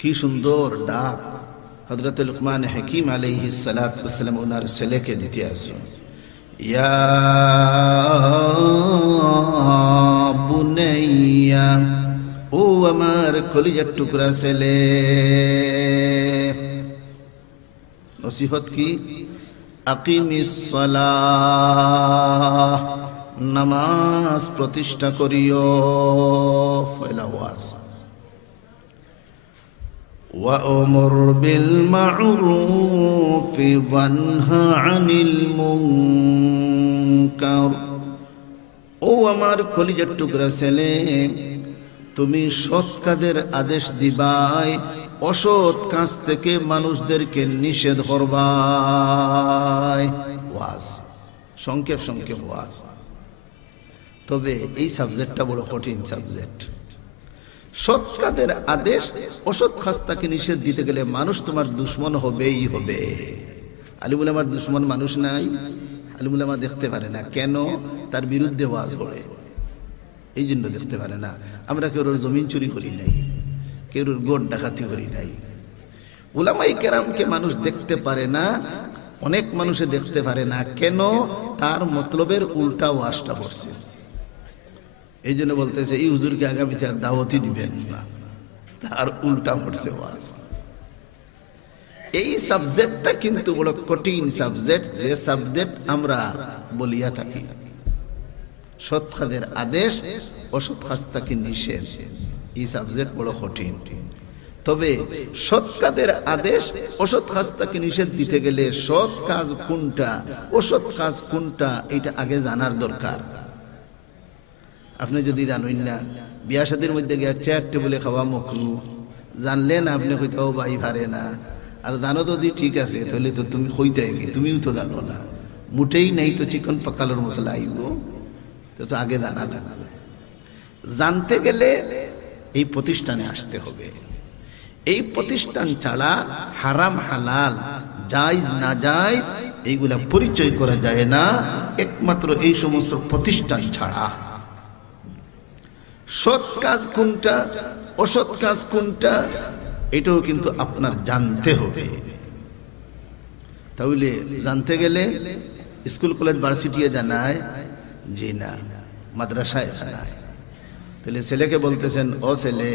কি সুন্দর ডাক হযরত লুকমান হাকিম আলাইহিস সালাতু ওয়াস সালাম ওনার ছেলেকে দিতে আসেন, ইয়া বুনাইয়া, ও আমার কলিজার টুকরা ছেলে। নসিহত কি? আকিমিস সালাহ, নামাজ প্রতিষ্ঠা করিও। পয়লা ওয়াজ। ওয়া'মুর বিল মা'রুফি ওয়ানহা আনিল মুনকার। ও আমার কলিজার টুকরা ছেলে, তুমি সৎ কাজের আদেশ দিবাই, অসৎ কাজ থেকে মানুষদেরকে নিষেধ করবাই। ওয়াজ, সংক্ষেপ সংক্ষেপ ওয়াজ। তবে এই সাবজেক্টটা বড় কঠিন সাবজেক্ট। সৎ কাজের আদেশ, অসৎ কাজ থেকে নিষেধ দিতে গেলে মানুষ তোমার দুশ্মন হবেই হবে। আলিমুল আমার দুশ্মন মানুষ নাই? আলিমুল আমার দেখতে পারে না কেন? তার বিরুদ্ধে ওয়াজ করে, এই জন্য দেখতে পারে না। আমরা কেউ জমিন চুরি করি নাই, কেউ গোট ডাকাতি করি নাই। উলামায়ে কেরামকে মানুষ দেখতে পারে না, অনেক মানুষে দেখতে পারে না কেন? তার মতলবের উল্টা ওয়াজটা পড়ছে। এই জন্য বলতেছে এই হুজুরকে আগামীতে আর দাওয়াতই দিবেন না, তার উল্টা পড়ছে ওয়াজ। এই সাবজেক্টটা কিন্তু বড় কঠিন সাবজেক্ট, যে সাবজেক্ট আমরা বলিয়া থাকি। সৎ কাজের আদেশ, অসৎ কাজ থেকে নিষেধ, এই সাবজেক্ট বড় কঠিন। তবে সৎ কাজের আদেশ, অসৎ কাজ থেকে নিষেধ দিতে গেলে সৎ কাজ কোনটা, অসৎ কাজ কোনটা, এটা আগে জানার দরকার। আপনি যদি জানেন না, বিয়া শাদীর মধ্যে গিয়ে চেয়ার টেবিলে খাওয়া মাকরু, জানলেন আপনি কইতাও ভাই পারে না। আর জানো যদি ঠিক আছে, তাহলে তো তুমি কইতে কি, তুমিও তো জানো না, মুঠেই নাই তো চিকন পাকালোর মশলা আইব, তো আগে জানা লাগবে। জানতে গেলে এই প্রতিষ্ঠানে আসতে হবে। এই প্রতিষ্ঠান ছাড়া হারাম হালাল, জায়েজ না জায়েজ এইগুলা পরিচয় করা যায় না, একমাত্র এই সমস্ত প্রতিষ্ঠান ছাড়া। সৎ কাজ কোনটা, অসৎ কাজ কোনটা, এটাও কিন্তু আপনার জানতে হবে। তাহলে জানতে গেলে স্কুল কলেজ ভার্সিটি জানায় জি না, মাদ্রাসায় জানায়। তাহলে ছেলেকে বলতেছেন, ও ছেলে,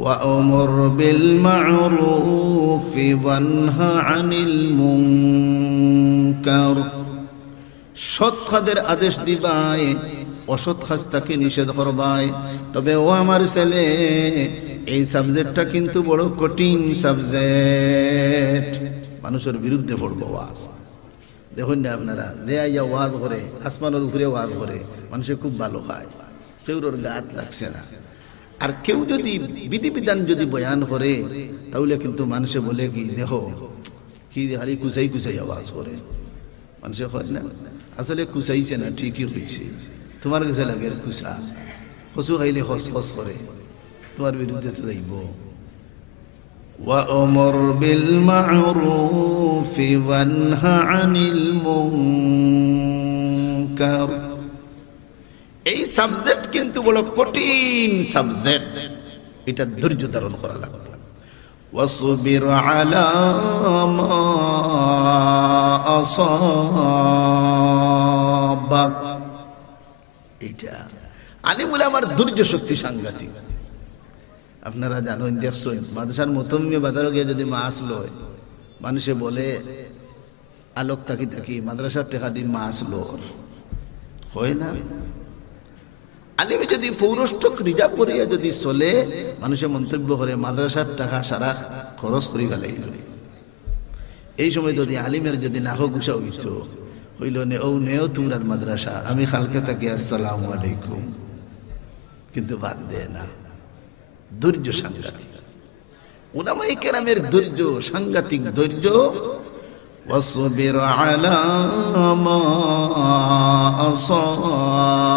ওয়া'মুর বিল মা'রুফি ওয়ানহা আনিল মুনকার, সৎ কাজের আদেশ দিবাই, অসৎ কাজ থেকে নিষেধ করবাই। তবে ও আমার ছেলে, এই সাবজেক্টটা কিন্তু বড় কঠিন সাবজেক্ট। মানুষের বিরুদ্ধে পড়বো ওয়াজ। দেখুন না আপনারা, দেয়া ওয়াজ করে, আসমানের উপরে ওয়াজ করে, মানুষের খুব ভালো হয়, কেউর গাত লাগছে না। আর কেউ যদি বিধিবিধান যদি বয়ান করে, তাহলে কিন্তু মানুষে বলে কি, দেখো কি খালি কুচাই কুচাই আওয়াজ করে। মানুষে হয় না, আসলে কুচাইছে না, ঠিকই হয়েছে, তোমার কাছে লাগে কুচা, কচু খাইলে হস হস করে, তোমার বিরুদ্ধে তো যাইব। ওয়া'মুর বিল মা'রুফি ওয়ানহা আনিল মুনকার। এই সাবজেক্ট কিন্তু বড় কঠিন সাবজেক্ট, এটা ধৈর্য ধারণ করা লাগবে। ওয়াসবির আলা মা আসাবাক, এইটা আলিমুল আমার ধৈর্য শক্তি সাংঘাতিক। আপনারা জানেন, দেখছেন মাদ্রাসার মতমে বাজারে গিয়ে যদি মাছ লয়, মানুষে বলে আলোক থাকি থাকি মাদ্রাসার টেকা দিয়ে মাছ লোর হয় না। আলিমে যদি পৌরষ্টক রিজার্ভ করিয়া যদি চলে, মানুষে মন্তব্য করে মাদ্রাসার টাকা সারা খরচ করি গেল। এই সময় যদি আলিমের যদি নাহ গুছা হইত, হইল নেও তোমরার মাদ্রাসা, আমি কালকে থাকি আসসালামু আলাইকুম, কিন্তু বাদ দেয় না। ধৈর্য সাংঘাতিক, উলামায়ে কেরামের ধৈর্য সাংঘাতিক ধৈর্য। ওয়াসবির আলা মা আসাবাক।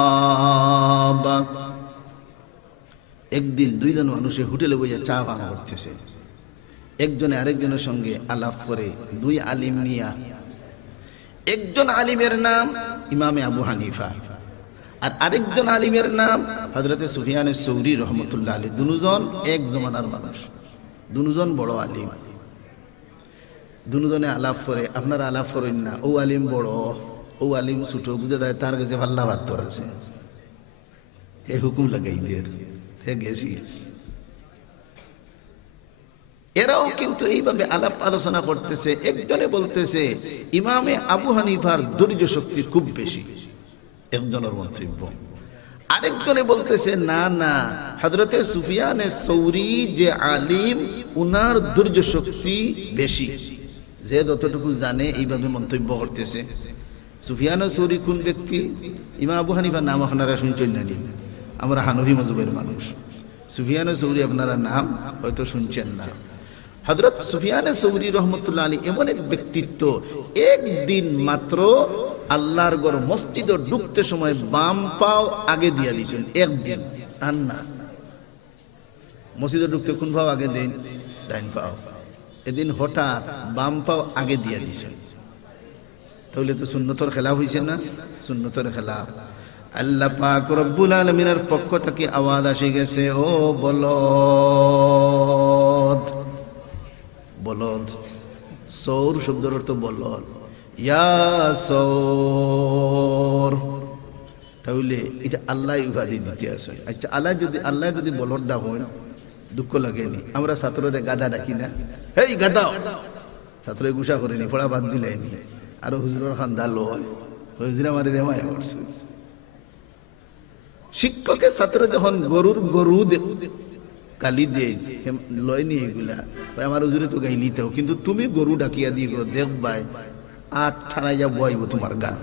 একদিন দুইজন মানুষে হোটেলে বইয়া চা পান করতেছে, একজনে আরেকজনের সঙ্গে আলাপ করে, দুই আলিম নিয়া। একজন আলিমের নাম ইমামে আবু হানিফা, আর আরেকজন আলিমের নাম হযরতে সুফিয়ানে সৌরি রহমতুল্লাহ আলাইহি। দুজন এক জমানার মানুষ, দুজন বড় আলিম, দুজনে আলাপ করে, আপনারা আলাপ করেন না, ও আলিম বড় ও আলিম ছোট, বুঝে দেয় তার কাছে পাল্লা বাত্তর আছে, এ হুকুম লাগাই দের হে গেছি। এরাও কিন্তু এইভাবে আলাপ আলোচনা করতেছে। একজনে বলতেছে ইমামে আবু হানিফার ধৈর্য শক্তি খুব বেশি, একজনের মন্তব্য। আরেকজনে বলতেছে না না, হযরতে সুফিয়ানে সৌরি যে আলিম, উনার ধৈর্য শক্তি বেশি, যে যতটুকু জানে, এইভাবে মন্তব্য করতেছে। সুফিয়ানে সৌরি কোন ব্যক্তি? ইমাম আবু হানিফার নাম আপনারা শুনছেন না, আমরা হানফি মাযহাবের মানুষ। সুফিয়ানে সৌরি আপনারা নাম হয়তো শুনছেন না। হযরত সুফিয়ানে সৌরি রহমতুল্লাহ আলাইহি এমন এক ব্যক্তিত্ব, একদিন মাত্র আল্লাহর ঘর মসজিদে ঢুকতে সময় বাম পাও আগে দিয়া দিয়েছেন, একদিন। আর না, মসজিদে ঢুকতে কোন পাও আগে দেন? ডাইন পাও। এদিন হঠাৎ বাম পাও আগে দিয়া দিয়েছেন, তাহলে তো সুন্নতর খেলাফ হইছে না? সুন্নতর খেলাফ। আল্লাহ পাক রব্বুল আলামিনের পক্ষ থেকে আওয়াজ আসে গেছে, ও বলদ। বলদ, সৌর শব্দের অর্থ বলদ, ইয়া সৌর। তাহলে এটা আল্লাহ উপাধি দিতে আছে। আচ্ছা, আল্লাহ যদি বলদ ডাক হয়, দুঃখ লাগেনি? আমরা ছাত্ররে গাধা ডাকি না, হেই গাধা, ছাত্র গুসা করেনি, পড়া বাদ দিলাইনি, আরো হুজুরের খান্দা লয়, হুজুরা মারি দে মায়া করছে। শিক্ষকের ছাত্র যখন গরু গালি দিয়ে লয়নি, এগুলা আমার হুজুরে তো গাইলি তো, কিন্তু তুমি গরু ডাকিয়া দিয়ে দেখবাই আট ঠানাই যা বইব তোমার গাল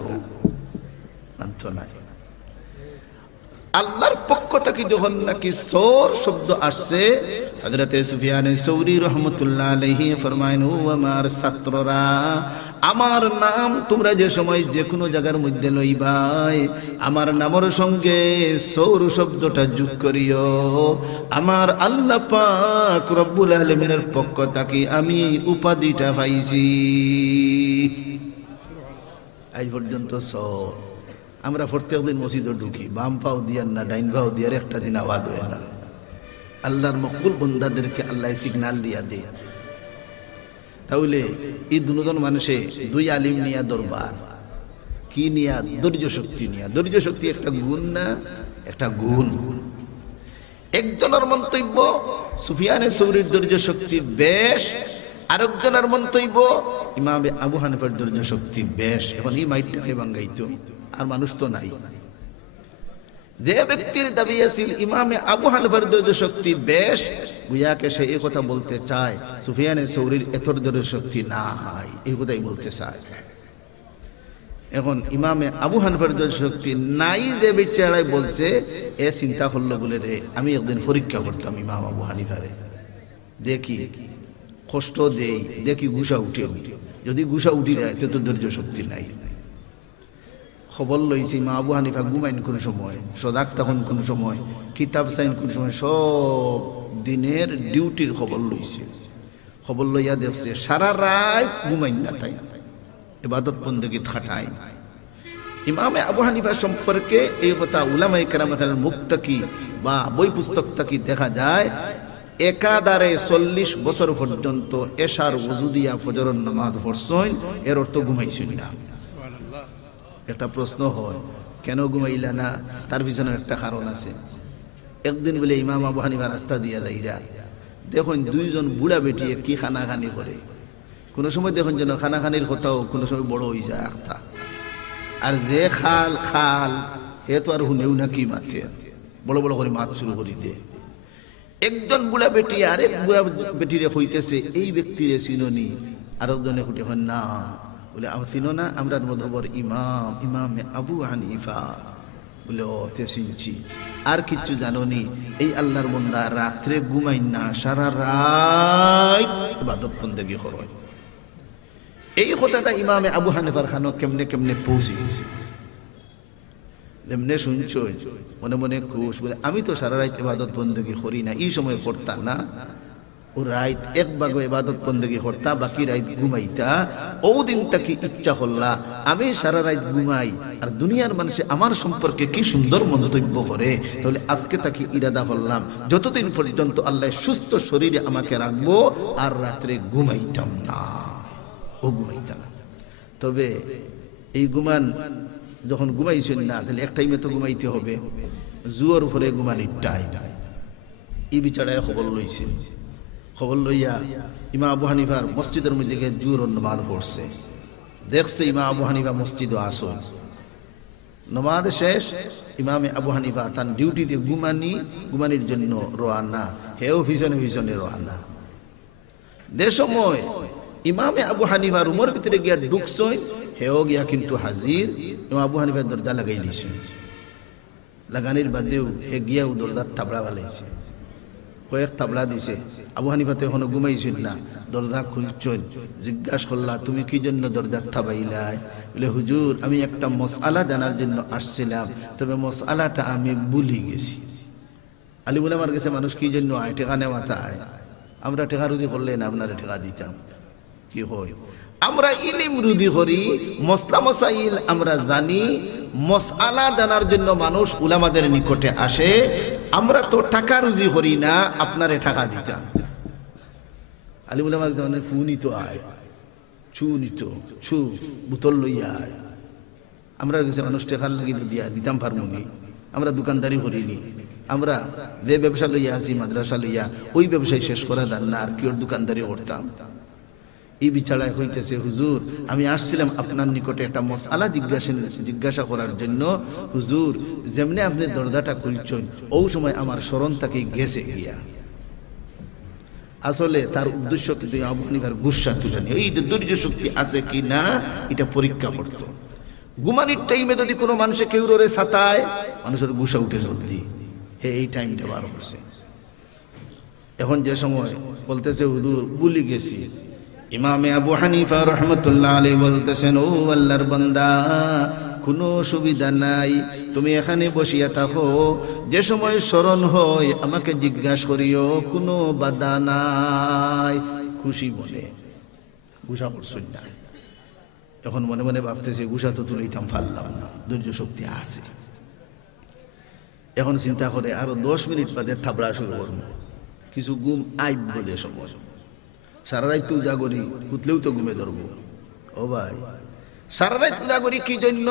মানত নাই। আল্লাহর পক্ষ থেকে যখন নাকি সৌর শব্দ আসছে, হযরতে সুফিয়ানে সৌরি রহমতুল্লাহ আলাইহি ফরমায়েন, ও আমার ছাত্ররা, আমার নাম তোমরা যে সময় যে কোনো জায়গার মধ্যে লইবাই, আমার নামের সঙ্গে সৌর শব্দটা যোগ করিও। আমার আল্লাহ পাক রব্বুল আলামিনের পক্ষ থেকে আমি উপাধিটা পাইছি। আজ পর্যন্ত সৌর আমরা প্রত্যেকদিন মসজিদে ঢুকি, বাম পাও দিয়ার না ডাইন পাও দিয়ার একটা দিন আওয়াজ হয় না। আল্লাহর মকবুল বন্দাদেরকে আল্লাহ সিগনাল দিয়া দেয়। তাহলে এই দুজন মানুষে দুই আলিম নিয়া দরবার, কি নিয়া? ধৈর্য শক্তি নিয়া। ধৈর্য শক্তি একটা গুণ না? একটা গুণ। একজনের মন্তব্য সুফিয়ানে সৌরির ধৈর্য শক্তি বেশ, আরেকজনের মন্তব্য ইমামে আবু হানিফার ধৈর্য শক্তি বেশ। এখন এই মাইটটাকে বাঙ্গাইতো, আর মানুষ তো নাই। যে ব্যক্তির দাবি আছিল ইমামে আবু হানিফার ধৈর্য শক্তি বেশ, বুঝাকে সে এই কথা বলতে চায় সুফিয়ানে সৌরির এত ধৈর্য শক্তি নাই, এই কথাই বলতে চায়। এখন ইমামে আবু হানিফার ধৈর্য শক্তি নাই যে বেচারাই বলছে, এ চিন্তা করলো বলে রে, আমি একদিন পরীক্ষা করতাম ইমাম আবু হানিফারে, দেখি কষ্ট দেই, দেখি গুসা উঠে, যদি গুসা উঠি যায় তো ধৈর্য শক্তি নাই। খবর লইছি মা আবু হানিফা ঘুমাইন কোন সময়, সদাক তখন কোন সময়, কিতাব চাইন কোন সময়, সব দিনের ডিউটির খবর লইছে। খবর লইয়া দেখছে সারা রাত ঘুমাইন না, তাই ইবাদত বন্দেগী খাটাই। ইমামে আবু হানিফা সম্পর্কে এই কথা উলামায়ে কেরামের মুখ থেকে বা বই পুস্তক থেকে দেখা যায়, একাধারে 40 বছর পর্যন্ত এশার ওযু দিয়া ফজরের নামাজ পড়ছেন, এর অর্থ ঘুমাইছেন না। একটা প্রশ্ন হয়, কেন ঘুমাইলা না? তার পিছনে একটা কারণ আছে। একদিন বলে ইমাম আবু হানিফা রাস্তা দিয়া যাইরা দেখুন দুইজন বুড়া বেটিয়ে কি খানাখানি করে। কোনো সময় দেখুন যেন খানাখানির কথাও কোনো সময় বড় হয়ে যায় আখতা, আর যে খাল খাল হে তো আর হুনেও না কি মাতে, বড় বড় করে মাছ শুরু করি দে। একজন বুড়া বেটি আরেক বুড়া বেটিরে হইতেছে, এই ব্যক্তিরে চিননি? আরেকজনে হুটে হন না, বলে আমার চিনো না, আমরা মধবর ইমাম ইমামে আবু হানিফা। বলে ও তে চিনছি। আর কিচ্ছু জানোনি? এই আল্লাহর বান্দা রাত্রে ঘুমাই না, সারা রাত ইবাদত বন্দেগী করে। এই কথাটা ইমামে আবু হানিফার খানো কেমনে কেমনে পৌঁছে গেছে। এমনি শুনছ মনে মনে খুশ, বলে আমি তো সারা রাত ইবাদত বন্দেগী করি না, এই সময় করতাম না। ও রাইত এক ভাগ ইবাদত বন্দেগি হরতা, বাকি রাইত ঘুমাইতা। ও দিন তাকে ইচ্ছা করলা আমি সারা রাত ঘুমাই আর দুনিয়ার মানুষে আমার সম্পর্কে কি সুন্দর মন্তব্য করে, তাহলে আজকে তাকে ইরাদা করলাম যতদিন পর্যন্ত আল্লাহ সুস্থ শরীরে আমাকে রাখবো আর রাত্রে ঘুমাইতাম না, ও ঘুমাইতাম না। তবে এই ঘুমান যখন ঘুমাইছেন না, তাহলে এক টাইমে তো ঘুমাইতে হবে, জুয়োর উপরে ঘুমানির টাইম। এই বিচারায় খবর লইছে, খবর লইয়া ইমাম আবু হানিফার মসজিদের মধ্যে গিয়ে জুর নমাজ পড়ছে। দেখছে ইমাম আবু হানিফা মসজিদে আসল, নমাজ শেষ, ইমামে আবু হানিফা তার ডিউটিতে ঘুমানির জন্য রওনা, হেও পিছনে পিছনে রওনা। যে সময় ইমামে আবু হানিফা রুমের ভিতরে গিয়া ঢুকছই, হেও গিয়া কিন্তু হাজির, ইমাম আবু হানিফার দরজা লাগাই নিছে। লাগানির বাদেও হে গিয়াও দরজার থাবড়া বালাইছে, কয়েক তাবলা দিছে। আবু হানিফাতে এখনো ঘুমাইছেন না, দরজা খুলছেন। জিজ্ঞাসা করলা তুমি কি জন্য দরজা থাবাইলাই? বলে হুজুর আমি একটা মসআলা জানার জন্য আসছিলাম, তবে মসআলাটা আমি ভুলে গেছি। আলী বলে আমার কাছে মানুষ কি জন্য আয়, টেকা নেওয়া তাই, আমরা টেকা রুদি করলে না আপনারা টেকা দিতাম, কি হয় আমরা ইলিম রুদি করি, মসলা মসাইল আমরা জানি, মসআলা জানার জন্য মানুষ উলামাদের নিকটে আসে। আমরা তো টাকা রুজি করি না, আপনারে টাকা দিতাম। আলী উলামা জামানে ফু নিত আয়, ছু নিত, ছু বোতল লইয়া আয়। আমরা কাছে মানুষ টাকার লাগি দিয়া দিতাম পারমুনি, আমরা দোকানদারি করিনি, আমরা যে ব্যবসা লইয়া আছি মাদ্রাসা লইয়া, ওই ব্যবসায় শেষ করা যান না, আর কি ওর দোকানদারি করতাম। এই বিচারায় হইতেছে হুজুর আমি আসছিলাম আপনার নিকটে একটা মসআলা জিজ্ঞাসা করার জন্য। হুজুর যেমনি আপনি দরজাটা খুলছেন, ওই সময় আমার স্মরণ তাকে গেছে গিয়া। আসলে তার উদ্দেশ্য কিন্তু আবু হানিফার গুসা তুলে নিয়ে এই ধৈর্য শক্তি আছে কি না এটা পরীক্ষা করতো। ঘুমানির টাইমে যদি কোনো মানুষে কেউ রে ছাতায়, মানুষের গুসা উঠে জলদি, হে এই টাইমটা বার করছে। এখন যে সময় বলতেছে হুজুর ভুলে গেছি, ইমামে আবু হানিফা রহমতুল্লাহ আলাইহি বলতেছেন ও আল্লাহর বান্দা কোনো অসুবিধা নাই, তুমি এখানে বসিয়া থাকো, যে সময় স্মরণ হয় আমাকে জিজ্ঞাসা করিও, কোনো বাধা নাই, খুশি মনে। গুসা করছই না। এখন মনে মনে ভাবতেছে গুসা তো তুলেইতাম পারলাম না, ধৈর্য শক্তি আছে। এখন চিন্তা করে আরো 10 মিনিট বাদে থাবড়া শুরু করবো, কিছু ঘুম আইব বলে সময়। সারা রাত তো জাগরি, উঠলেও তো ঘুমে ধরবো। ও ভাই সারা রাত জাগরি কি জন্য?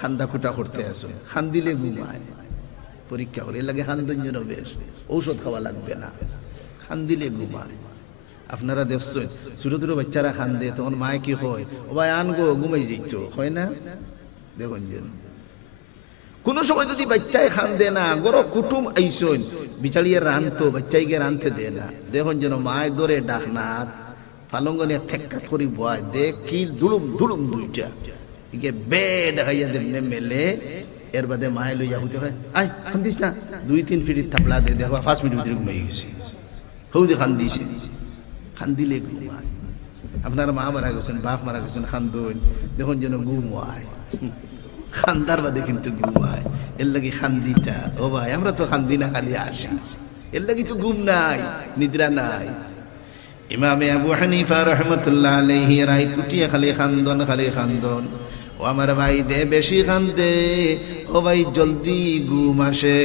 খান্দা খুঁটা করতে আসো, খান দিলে ঘুমায়। পরীক্ষা করে লাগে খান্দন যেন বেশ, ঔষধ খাওয়া লাগবে না, খান দিলে ঘুমায়। আপনারা দেখছেন ছোট ছোট বাচ্চারা খান দেয়, তখন মায় কি হয়, ও ভাই আনগো ঘুমাই যাইছ, হয় না? দেখুন যেন কোন সময় যদি বাচ্চায় খান দে না, গরো কুটুম আইসন বিচারিয়ে রানতো, বাচ্চাইকে রানতে দে না, দেখুন যেন মায় ধরে ডাকনাথ পালঙ্গনে থেক্কাত করি বয়, দেখ কি দুলুম দুলুম দুইটা ইকে বে দেখাইয়া দেমনে মেলে। এর বাদে মায় লইয়া হইতে হয়, আয় খান দিস না, 2-3 ফিট থাপলা দে, দেখো 5 মিনিট ভিতরে ঘুমাই গেছি। হৌদি খান দিছে, খান দিলে ঘুমায়। আপনারা মা মারা গেছেন, বাপ মারা গেছেন, খান দইন, দেখুন যেন ঘুমায়। খান্দার বাদে কিন্তু ঘুমায়, এর লাগি খান্দিটা। ও ভাই আমরা তো খান্দি না, খালি আসি, এর লাগি তো ঘুম নাই, নিদ্রা নাই। ইমামে আবু হানিফা রহমতুল্লাহ আলাইহি রাত উঠিয়া খালি খান্দন, খালি খান্দন। ও আমার ভাই দে বেশি খান্দে, ও ভাই জলদি ঘুম আসে,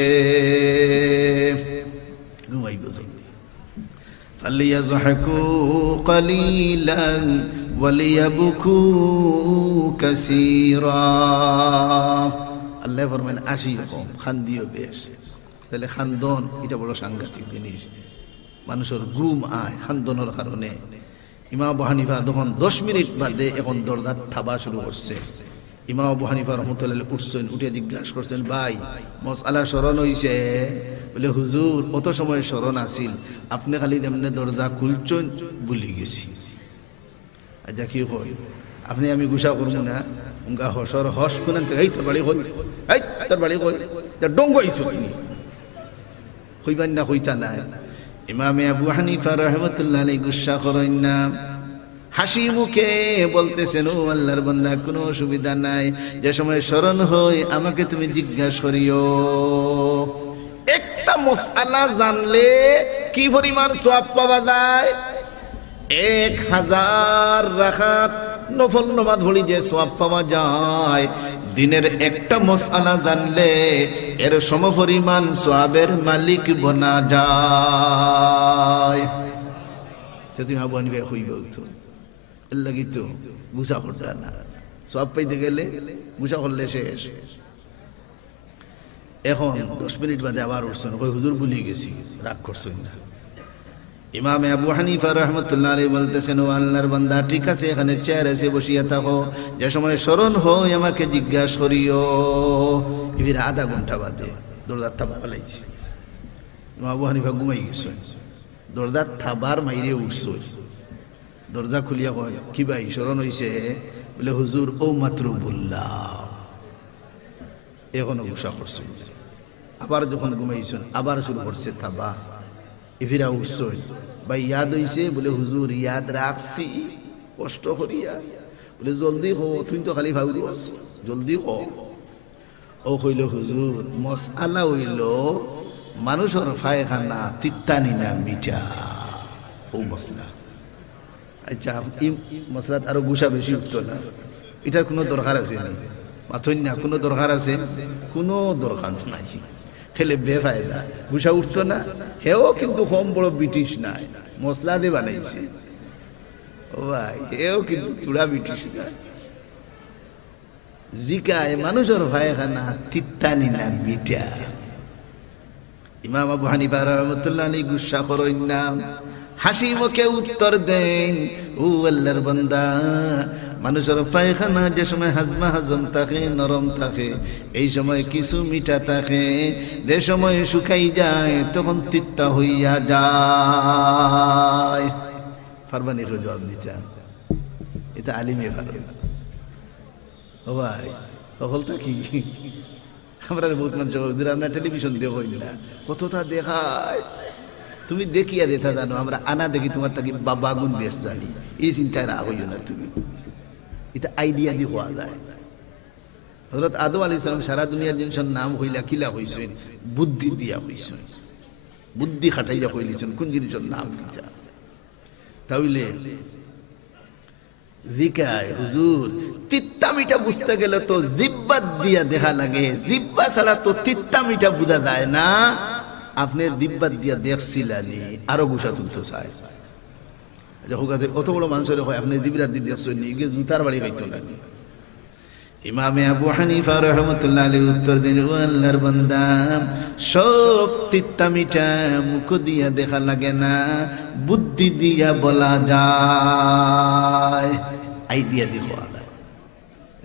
ঘুমাইব জলদি। ফালিয়াযহাকু কালিলান ওয়ালিয়াবকু কাসীরা। আল্লাহ ফরমান আসি কম, খান্দিও বেশ। তাহলে খান্দন এটা বড় সাংঘাতিক জিনিস, মানুষের ঘুম আয় খান্দনের কারণে। ইমাম আবু হানিফা তখন 10 মিনিট বাদে এখন দরজা থাবা শুরু করছে। ইমাম আবু হানিফা রহমতুল্লাহ উঠছেন, উঠে জিজ্ঞাসা করছেন ভাই মাসআলা স্মরণ হইছে? বলে হুজুর অত সময় স্মরণ আছিল, আপনি খালি এমনি দরজা খুলছেন ভুলে গেছি। আচ্ছা কি হয়, আপনি আমি গুসা করবো না, উঙ্গা হসর হস কোনান এই তোর বাড়ি কই, এই তোর বাড়ি কই, তার ডঙ্গ আইছো তুমি, হইবান না হইতা নাই। ইমামে আবু হানিফা রহমতুল্লাহ আলাইহি গুসা করেন না, হাসি মুখে বলতেছেন ও আল্লাহর বান্দা কোনো অসুবিধা নাই, যে সময় স্মরণ হয় আমাকে তুমি জিজ্ঞাসা করিও। একটা মাসআলা জানলে কি পরিমাণ সওয়াব পাওয়া যায়? 1000 রাকাত নফল নামাজ পড়ি যে সওয়াব পাওয়া যায়, দিনের একটা মাসআলা জানলে এর সমপরিমাণ সওয়াবের মালিক বনা যায়। যদি আবু হানিফা হই বলতো এর লাগি তো গুছা করতে না, সওয়াব পাইতে গেলে গুছা করলে শেষ। এখন 10 মিনিট বাদে আবার উঠছেন, কই হুজুর ভুলে গেছি, রাগ করছেন না। ইমামে আবু হানিফা রাহমাতুল্লাহ আলাইহি বলতেছেন, ও আল্লাহর বান্দা, ঠিক আছে এখানে চেয়ারে এসে বসিয়া থাকো, যে সময় স্মরণ হয় আমাকে জিজ্ঞাসা করিও। এবার আধা ঘন্টা বাদে দরজার থাবা পালাইছে। ইমাম আবু হানিফা ঘুমাই গেছে, দরজার থাবার মাইরে উঠছে, দরজা খুলিয়া কয়, কি ভাই স্মরণ হইছে? বলে হুজুর ও মাত্র বললাম। এখনো গুসা করছে। আবার যখন ঘুমাইছেন আবার শুরু করছে থাবা, এফিরা উঠছেন, ভাই ইয়াদ হইছে? বলে হুজুর ইয়াদ রাখছি কষ্ট করিয়া। বলে জলদি হো, তুই তো খালি ভাবুস, জলদি হো। ও কইল হুজুর মাসআলা হইল মানুষের পায়খানা তিত্তানি না মিঠা, ও মশলা। আচ্ছা এই মশলাত আরো গুসা বেশি উঠতো না, এটার কোনো দরকার আছে না? মাথুন না, কোনো দরকার আছে? কোনো দরকার নাই, খেলে বেফায়দা। গুসা উঠতো না, হেও কিন্তু কম বড় ব্রিটিশ নাই, মশলা দিয়ে বানাইছে। ও ভাই হেও কিন্তু চূড়া ব্রিটিশ নাই। জিকায় মানুষের পায়খানা তিত্তানি না মিঠা। ইমাম আবু হানিফা রাহমাতুল্লাহ আলাইহি গুসা করেন না, হাসি মুখে উত্তর দেন, ও আল্লাহর বান্দা, মানুষের পায়খানা যে সময় হাজমা হাজম থাকে, নরম থাকে, এই সময় কিছু মিঠা থাকে, যে সময় শুকাই যায় তখন তিত্তা হইয়া যায়। ফারবানি করে জবাব দিতে, এটা আলিমে পারবে। ও ভাই সফলতা কি? আমরা বহুত মানুষ আমরা টেলিভিশন দিয়ে হই না, কতটা দেখায়, তুমি দেখিয়া দেখা জানো, আমরা আনা দেখি তোমার তাকে বাবা গুণ বেশ জানি, এই চিন্তায় রাগ হইও না তুমি। এটা আইডিয়া দিয়ে হওয়া যায়। হযরত আদম আলাইহিস সালাম সারা দুনিয়ার জিনিসের নাম হইলা কিলা হইছেন? বুদ্ধি দিয়া হইছেন, বুদ্ধি খাটাইয়া হইলিছেন কোন জিনিসের নাম কিটা। তাহলে জিকায় হুজুর তিত্তা মিঠা বুঝতে গেলে তো জিব্বা দিয়া দেখা লাগে, জিব্বা ছাড়া তো তিত্তা মিঠা বোঝা যায় না। আপনি জিব্বা দিয়া দেখছিলানি, আরো গুসা তুলতে চায়। অত বড় মানুষের হয় আপনি জিব্বা দিয়ে দেখছেন, জুতার বাড়ি হইতো না। ইমামে আবু হানিফা রাহমাতুল্লাহ আলাইহি উত্তর দেন, ও আল্লাহর বান্দা, সব তিত্তা মিঠা মুখ দিয়া দেখা লাগে না, বুদ্ধি দিয়া বলা যায়, আইডিয়া দিয়ে হওয়া যায়।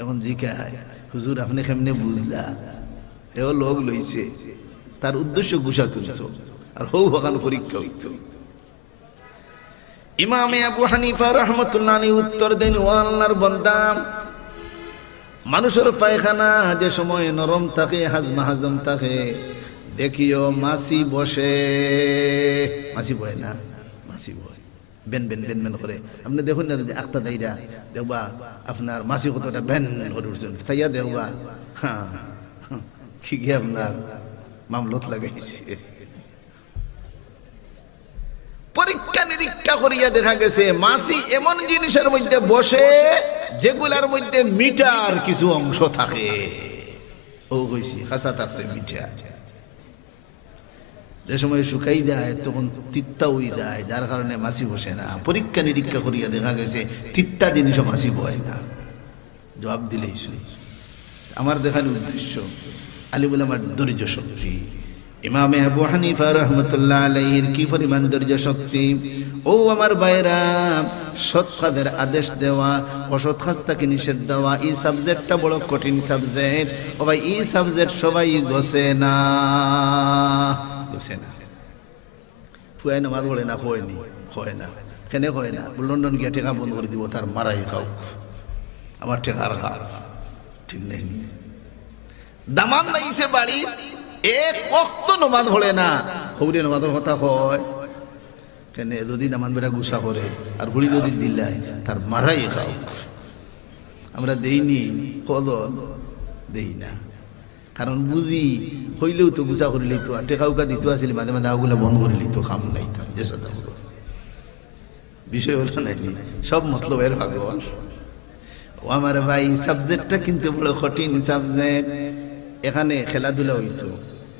এখন জিজ্ঞাসা, হুজুর আপনি কেমনে বুঝলা? এও লোক লইছে, তার উদ্দেশ্য গুসা তুলছ, আর হৌ হকান পরীক্ষা হইত। ইমামে আবু হানিফা রাহমাতুল্লাহ আলাইহি উত্তর দেন, ও আল্লাহর বান্দা, মানুষের পায়খানা যে সময় নরম থাকে, হাজমা হাজম থাকে, দেখিও মাছি বসে, মাছি বয় না, মাছি বয় বেন বেন বেন বেন করে। আপনি দেখুন না যদি আক্তা দাইরা দেখবা আপনার মাছি কতটা বেন করে উঠছেন, তাইয়া দেখবা হ্যাঁ কি গে আপনার মামলত লাগাইছে। পরীক্ষা নিরীক্ষা করিয়া দেখা গেছে মাছি এমন জিনিসের মধ্যে বসে যেগুলার মধ্যে মিঠার কিছু অংশ থাকে। ও কইছি খাসা থাকতে মিঠা, যে সময় শুকাই দেয় তখন তিত্তা হয়ে যায়, যার কারণে মাছি বসে না। পরীক্ষা নিরীক্ষা করিয়া দেখা গেছে তিত্তা জিনিসও মাছি বয় না। জবাব দিলেই শুনি। আমার দেখানোর উদ্দেশ্য আলিমুল আমার ধৈর্য শক্তি। ইমামে আবু হানিফা রাহমাতুল্লাহ আলাইহির কি পরিমাণ ধৈর্য শক্তি! ও আমার ভাইরা, সৎ কাজের আদেশ দেওয়া, অসৎ কাজ থেকে নিষেধ দেওয়া, এই সাবজেক্টটা বড় কঠিন সাবজেক্ট। ও ভাই, এই সাবজেক্ট সবাই গোছে না, গোছে না। ফুয়াই নামাজ পড়ে না, হয়নি, হয় না। কেন হয় না? লন্ডন গিয়া টেকা বন্ধ করে দিব, তার মারাই খাও, আমার টেকার খা, ঠিক নেই। দামান নাইছে বাড়ি, এক ওয়াক্ত নামাজ পড়ে না, হৌরে নামাজের কথা হয় কেন? যদি নামান বেটা গুসা করে আর হুড়ি যদি দিলাই তার মারাই খাও। আমরা দেইনি, কদর দেই না, কারণ বুঝি হইলেও তো গুছা করে লইতো আর টেকাউকা দিত আসলে মাঝে মাঝে ওগুলো বন্ধ করে লইত খাম নাই তার যে সাথে বিষয় হলো নাকি সব মতলব এর ভাগবান ও আমার ভাই সাবজেক্টটা কিন্তু বড় কঠিন সাবজেক্ট এখানে খেলাধুলা হইতো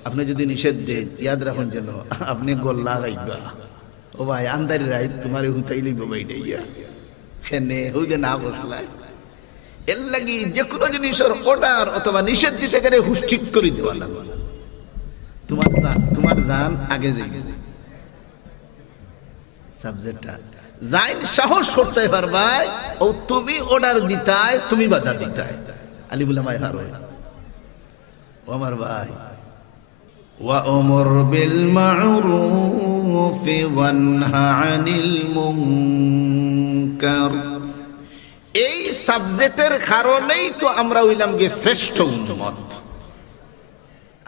আপনি যদি নিষেধ দেন ইয়াদ রাখুন যেন আপনি গোল্লা লাগাইবা ও ভাই আন্দারি রাই তোমার হুতাই লইব বাইডাইয়া খেনে হইতে না বসলায় এর লাগি যে কোনো জিনিসের অর্ডার অথবা নিষেধ দিতে গেলে হুশ ঠিক করে দেওয়া লাগবে তোমার জান আগে যাইবে সাবজেক্টটা যাই সাহস করতে পারবাই ও তুমি অর্ডার দিতাই তুমি বাধা দিতাই আলিমুল্লাহ ভাই হারো ও আমার ভাই ওয়া'মুর বিল মা'রুফি ওয়ানহা আনিল মুনকার এই সাবজেক্টের কারণেই তো আমরা হইলাম যে শ্রেষ্ঠ উম্মত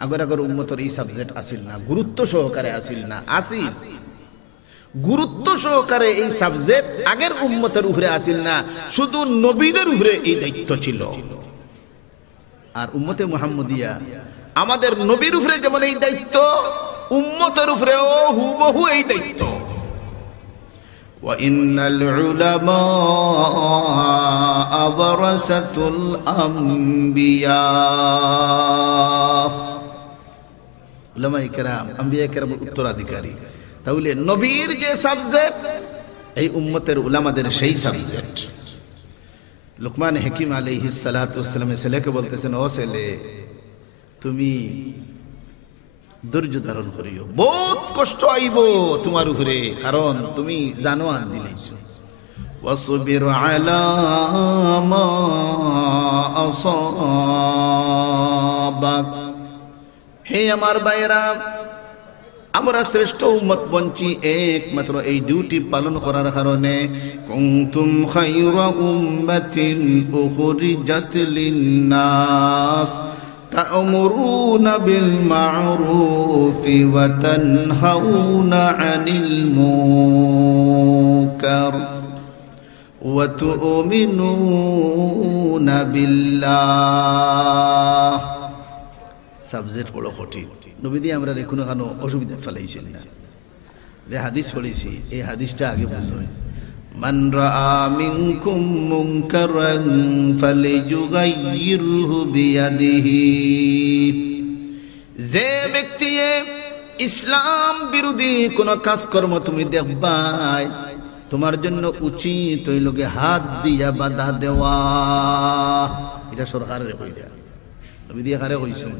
আগর উম্মতের এই সাবজেক্ট আসিল না গুরুত্ব সহকারে আসিল না আসিল গুরুত্ব সহকারে এই সাবজেক্ট আগের উম্মতের উপরে আসিল না শুধু নবীদের উপরে এই দায়িত্ব ছিল আর উম্মতে মুহাম্মদিয়া আমাদের নবীর উপরে যেমন এই দায়িত্ব উম্মতের উপরেও হুবহু এই দায়িত্ব وَإِنَّ الْعُلَمَاءَ وَرَثَةُ الْأَنْبِيَاءِ উলামায়ে কেরাম আম্বিয়া কেরামের উত্তরাধিকারী তাহলে নবীর যে সাবজেক্ট এই উম্মতের উলামাদের সেই সাবজেক্ট লুকমান হাকিম আলাইহিস সালাতু ওয়াস সালাম ছেলেকে বলতেছেন ও ছেলে তুমি ধৈর্য ধারণ করিও বহুত কষ্ট আইব তোমার উপরে কারণ তুমি জানো আর দিলেছো ওয়াসবির আলা মা আসাবাক হে আমার ভাইরা আমরা শ্রেষ্ঠ উম্মত বঞ্চি একমাত্র এই ডিউটি পালন করার কারণে কুনতুম খায়রা উম্মাতিন উখরিজাত লিন-নাস تأمرون بالمعروف وتنهون عن المنكر وتؤمنون بالله সাবজেক্ট বড় কঠিন নবী দিয়ে আমরা কোনো কোনো অসুবিধা ফেলাইছেন না যে হাদিস পড়েছি এই হাদিসটা আগে বুঝুন মান রাআ মিনকুম মুনকারান ফালিয়ুগাইয়িরহু বিয়াদিহি যে ব্যক্তি ইসলাম বিরোধী কোন কাজকর্ম তুমি দেখবাই তোমার জন্য উচিত ওই লোকে হাত দিয়া বাধা দেওয়া এটা সরকারের কইরা নবী দিয়ে কারে কইছেন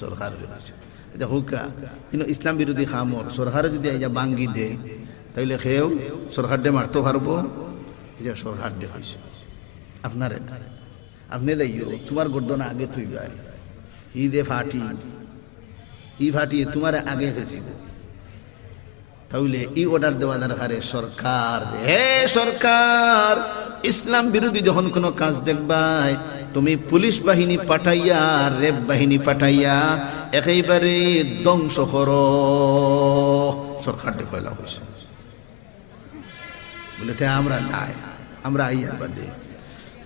সরকারের কইছে এটা হুকা কিন্তু ইসলাম বিরোধী খামর সরকারে যদি আইয়া বাঙ্গি দে তাইলে খেয়েও সরকার দিয়ে মারতে পারবো এটা সরকার দিয়ে হয়েছে আপনার আপনি যাইও তোমার গর্দনা আগে তুই গায় ঈদে ফাটি ই ফাটিয়ে তোমার আগে গেছিল তাহলে ই অর্ডার দেওয়া দরকার সরকার হে সরকার ইসলাম বিরোধী যখন কোনো কাজ দেখবাই তুমি পুলিশ বাহিনী পাঠাইয়া রেপ বাহিনী পাঠাইয়া একেবারে ধ্বংস করো সরকার ফেলা হয়েছে বলে আমরা নাই আমরা আইয়ার বাদে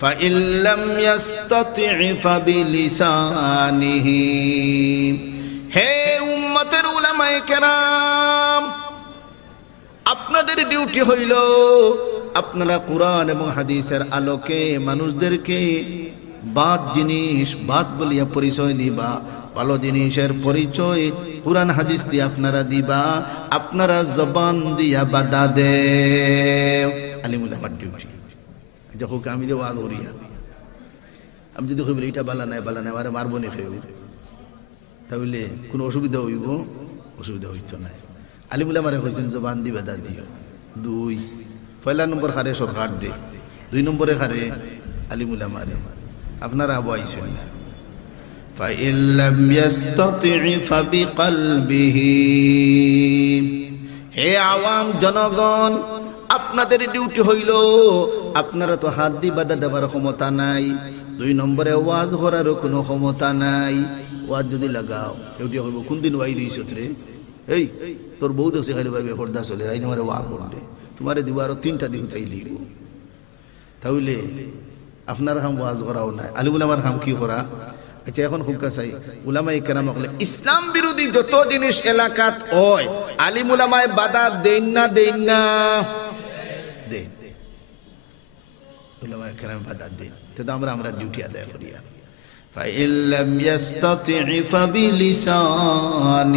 فَإِن لَّمْ يَسْتَطِعْ فَبِلِسَانِهِ হে উম্মতের উলামায়ে কেরাম আপনাদের ডিউটি হইল আপনারা কুরআন এবং হাদিসের আলোকে মানুষদেরকে বাদ বলিয়া পরিচয় দিবা ভালো জিনিসের পরিচয় কুরআন হাদিস দিয়ে আপনারা দিবা আপনারা জবান দিয়া বাধা দেও আলিমুল আমার ডিউটি যখন আমি যে ওয়াজ করিয়া আমি যদি কই বলি এটা বালা নাই আমারে মারবো নি কেউ তাহলে কোনো অসুবিধা হইব অসুবিধা হইতো না আলিমুল আমারে কইছেন জবান দি বাধা দিও দুই পয়লা নম্বর খারে সরকার দে দুই নম্বরে খারে আলিমুল আমারে আপনারা আবু আইছেন فَإِن لَّمْ يَسْتَطِعْ فَبِقَلْبِهِ হে আওয়াম জনগণ আপনাদের ডিউটি হইল আপনারা তো হাত দিয়ে বাধা দেওয়ার ক্ষমতা নাই দুই নম্বরে ওয়াজ করার কোনো ক্ষমতা নাই ওয়াজ যদি লাগাও এটি হইব কোন দিন ওয়াই দিয়েছ রে এই তোর বউ দেখছে খালি ভাবে পর্দা চলে এই তোমার ওয়াজ করলে তোমারে দিব আরো 3টা দিন তাই লিখব তাহলে আপনার কাম ওয়াজ করাও নাই আলিমুল আমার কাম কি করা আচ্ছা এখন হুক্কা চাই উলামায়ে কেরাম বলে ইসলাম বিরোধী যত জিনিস এলাকাত হয় আলিম উলামায়ে বাধা দেন না দেন দেন উলামায়ে কেরাম বাধা দেন তো আমরা ডিউটি আদায় করি فإن لم يستطع فبلسانه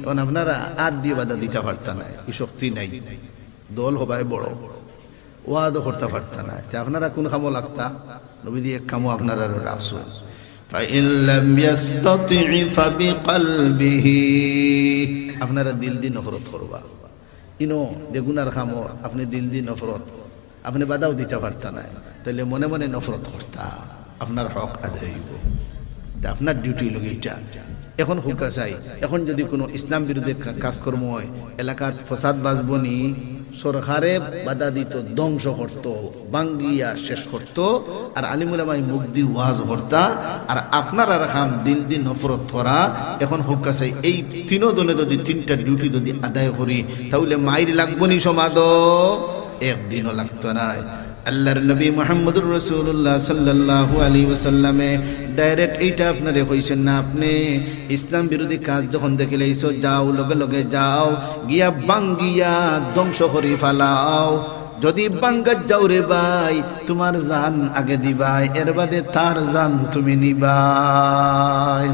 এখন আপনারা আর দিয়ে বাধা দিতে পারতা না এই শক্তি নাই দল হবাই বড় ওয়াদ করতে পারতা না আপনারা কোন কামো লাগতা নবী দিয়ে কামো আপনারা রাখছেন فإن لم يستطع فبقلبه আপনারা দিল দিয়ে নফরত করবা ইনো দেগুনার কামো আপনি দিল দিয়ে নফরত আপনি বাধাও দিতে পারতা না তাহলে মনে মনে নফরত করতা আপনার হক আদায় হইব আপনার ডিউটি লগে এটা এখন হুকা চাই এখন যদি কোনো ইসলাম বিরোধী কাজকর্ম হয় এলাকার ফসাদ বাজবনি সরকারে বাধা দিত ধ্বংস করত বাঙ্গিয়া শেষ করত আর আলিম উলামায়ে মুক্তি ওয়াজ করতা আর আপনারা রাখাম দিন দিন নফরত করা এখন হুকা চাই এই তিনো দলে যদি তিনটা ডিউটি যদি আদায় করি তাহলে মাইর লাগবনি সমাজ একদিনও লাগতো না আল্লাহর নবী মুহাম্মদুর রাসূলুল্লাহ সাল্লাল্লাহু আলাইহি ওয়াসাল্লামে ডাইরেক্ট এইটা আপনারে কইছেন না আপনি ইসলাম বিরোধী কাজ যখন দেখিলেইছো যাও লগে লগে যাও গিয়া বাঙ্গিয়া ধ্বংস করি ফেলাও যদি বাঙ্গা যাও রে ভাই তোমার জান আগে দিবাই এর বাদে তার জান তুমি নিবাই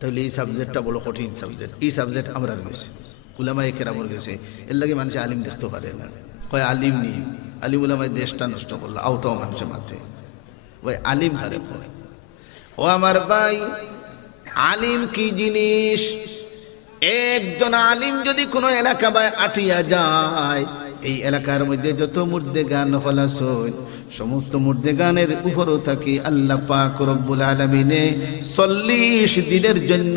তাহলে এই সাবজেক্টটা বড় কঠিন সাবজেক্ট এই সাবজেক্ট আমরা গেছি উলামায়ে কেরামর গেছে এর লাগে মানুষ আলিম দেখতে পারে না কয় আলিম নি আলিম উলামায়ে দেশটা নষ্ট করলো আওতাও মানুষের মাথে ভাই আলিম হারে পড়ে ও আমার ভাই আলিম কি জিনিস একজন আলিম যদি কোনো এলাকা বা আটিয়া যায় এই এলাকার মধ্যে যত মুর্দে গান হলাসন সমস্ত মুর্দে গানের উপরও থাকি আল্লাহ পাক রব্বুল আলামিনে 40 দিনের জন্য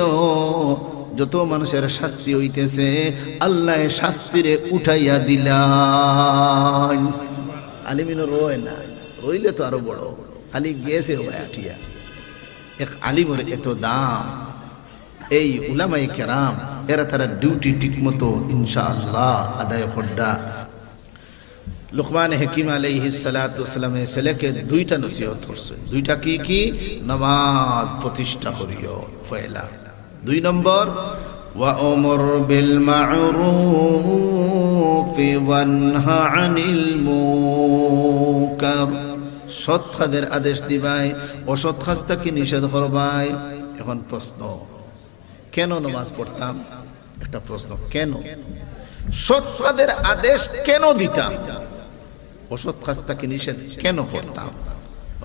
যত মানুষের শাস্তি হইতেছে আল্লাহ শাস্তিরে উঠাইয়া দিলেন আলিমিন রয় না রইলে তো আরো বড় খালি গেছে ভাই আটিয়া এক আলিমের এত দাম এই উলামায়ে কেরাম এরা তারা ডিউটি ঠিকমতো ইনশাআল্লাহ আদায় করডা লুকমান হাকিম আলাইহিস সালাতু ওয়াসসালামের ছেলেকে দুইটা নসিহত করছেন দুইটা কি নামাজ প্রতিষ্ঠা করিও পয়লা দুই নম্বর ওয়া উমর বিল মা'রুফ ওয়ানহা আনিল মুনকার সৎ কাজের আদেশ দিবাই অসৎ কাজ থেকে নিষেধ করবাই এখন প্রশ্ন কেন নামাজ পড়তাম একটা প্রশ্ন কেন সৎ কাজের আদেশ কেন দিতাম অসৎ কাজ থেকে নিষেধ কেন করতাম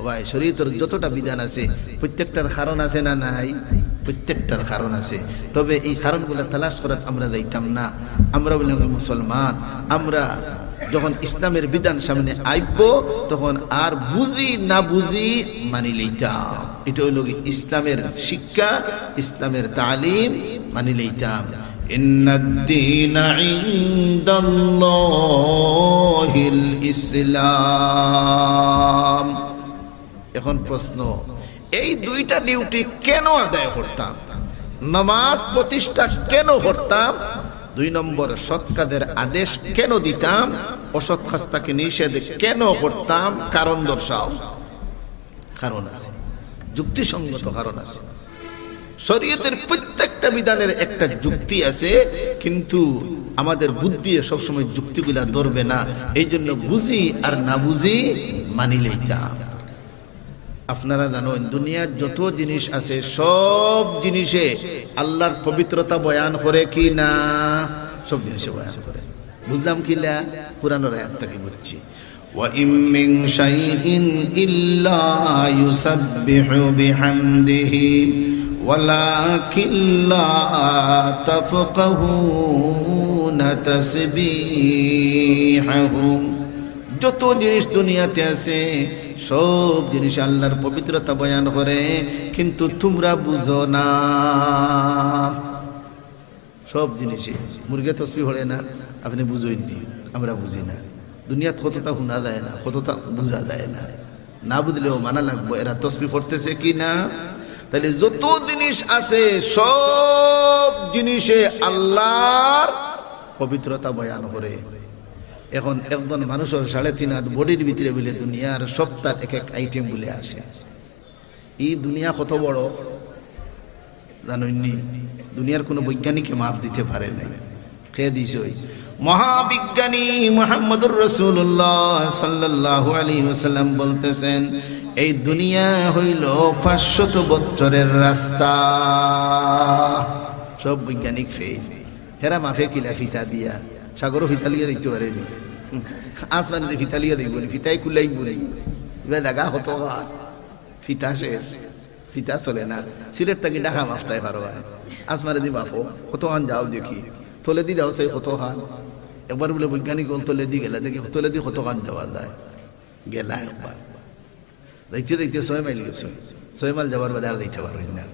ভাই শরীয়তের যতটা বিধান আছে প্রত্যেকটার কারণ আছে না নাই প্রত্যেকটার কারণ আছে তবে এই কারণগুলো তালাশ করার আমরা যাইতাম না আমরা বলি মুসলমান আমরা যখন ইসলামের বিধান সামনে আইব তখন আর বুঝি না বুঝি মানি লইতাম এটা হইল ইসলামের শিক্ষা ইসলামের তালিম মানি লইতাম ইন্নাদ-দীনা ইনদাল্লাহিল ইসলাম এখন প্রশ্ন এই দুইটা ডিউটি কেন আদায় করতাম নামাজ প্রতিষ্ঠা কেন করতাম দুই নম্বর সৎ কাজের আদেশ কেন দিতাম অসৎ কাজ থেকে নিষেধ কেন করতাম কারণ দর্শাও কারণ আছে যুক্তিসঙ্গত কারণ আছে শরীয়তের প্রত্যেকটা বিধানের একটা যুক্তি আছে কিন্তু আমাদের বুদ্ধি সবসময় যুক্তিগুলা ধরবে না এই জন্য বুঝি আর না বুঝি মানি লইতাম আপনারা জানেন দুনিয়ার যত জিনিস আছে সব জিনিসে আল্লাহর পবিত্রতা বয়ান করে কি না সব জিনিসে বয়ান করে বুঝলাম কিলা কুরআনের আয়াত থেকে বলছি ওয়া ইম মিন শাইইন ইল্লা ইউসাব্বিহু বিহামদিহি ওয়ালাকিন লা তাফকাহুনা তাসবিহাহুম যত জিনিস দুনিয়াতে আছে সব জিনিস আল্লাহর পবিত্রতা বয়ান করে কিন্তু তোমরা বুঝো না সব জিনিসে মুরগে তসবিহ পড়ে না আপনি বুঝইনি আমরা বুঝি না দুনিয়াত কতটা শোনা যায় না কতটা বোঝা যায় না না বুঝলেও মানা লাগবো এরা তসবিহ পড়তেছে কি না তাহলে যত জিনিস আছে সব জিনিসে আল্লাহর পবিত্রতা বয়ান করে এখন একজন মানুষের 3.5 হাত বডির ভিতরে বলে দুনিয়ার সপ্তাহ এক এক আইটেম বলে আসে এই দুনিয়া কত বড় জানেননি? দুনিয়ার কোনো বৈজ্ঞানিককে মাপ দিতে পারে নাই। খেয়ে দিছে ওই মহাবিজ্ঞানী মুহাম্মদুর রাসূলুল্লাহ সাল্লাল্লাহু আলাইহি ওয়াসাল্লাম বলতেছেন, এই দুনিয়া হইল 500 বছরের রাস্তা। সব বৈজ্ঞানিক ফেল, হেরা মাফে কিলা ফিতা দিয়া সাগরও ফিতা লিয়া দিতে পারেনি, আসমানে ফিতা লিয়া দেখব ফিতাই কুলাই বলি এবার দেখা হতো ফিতা শেষ, ফিতা চলে না। সিলেট থাকি ঢাকা মাফতায় পারো আসমানে দি মাফো কত হান যাও দেখি তলে দি যাও সেই কত হান। একবার বলে বৈজ্ঞানিক বল তলে দি গেলা দেখি তলে দি কত হান যাওয়া যায়। গেলা একবার দেখতে দেখতে 6 মাইল গেছে, 6 মাইল যাবার বাজার দেখতে পারবেন না।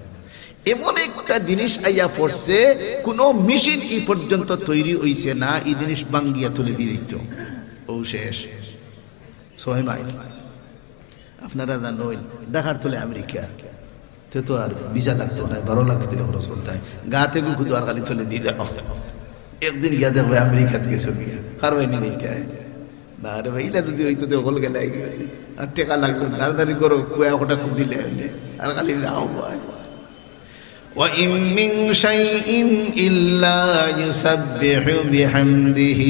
এমন একটা জিনিস আইয়া পড়ছে, কোন মেশিন এই পর্যন্ত তৈরি হইছে না এই জিনিস বাঙ্গিয়া তুলে দিয়ে দিত। ও শেষ 6 মাইল। আপনারা জানেন ঢাকার তুলে আমেরিকা তো আর ভিসা লাগতো না, 12 লাখ দিলে খরচ করতে হয়। গা থেকে খুদ আর খালি তুলে দিয়ে দাও। একদিন গিয়া দেখবে আমেরিকাতে গেছো গিয়া কারবাইনি দেখে না রে ভাই, এটা যদি হইতো হল গেলে আর টেকা লাগলো তাড়াতাড়ি করো কুয়া ওটা দিলে আর খালি যাও ভাই। وَإِن مِّن شَيْءٍ إِلَّا يُسَبِّحُ بِحَمْدِهِ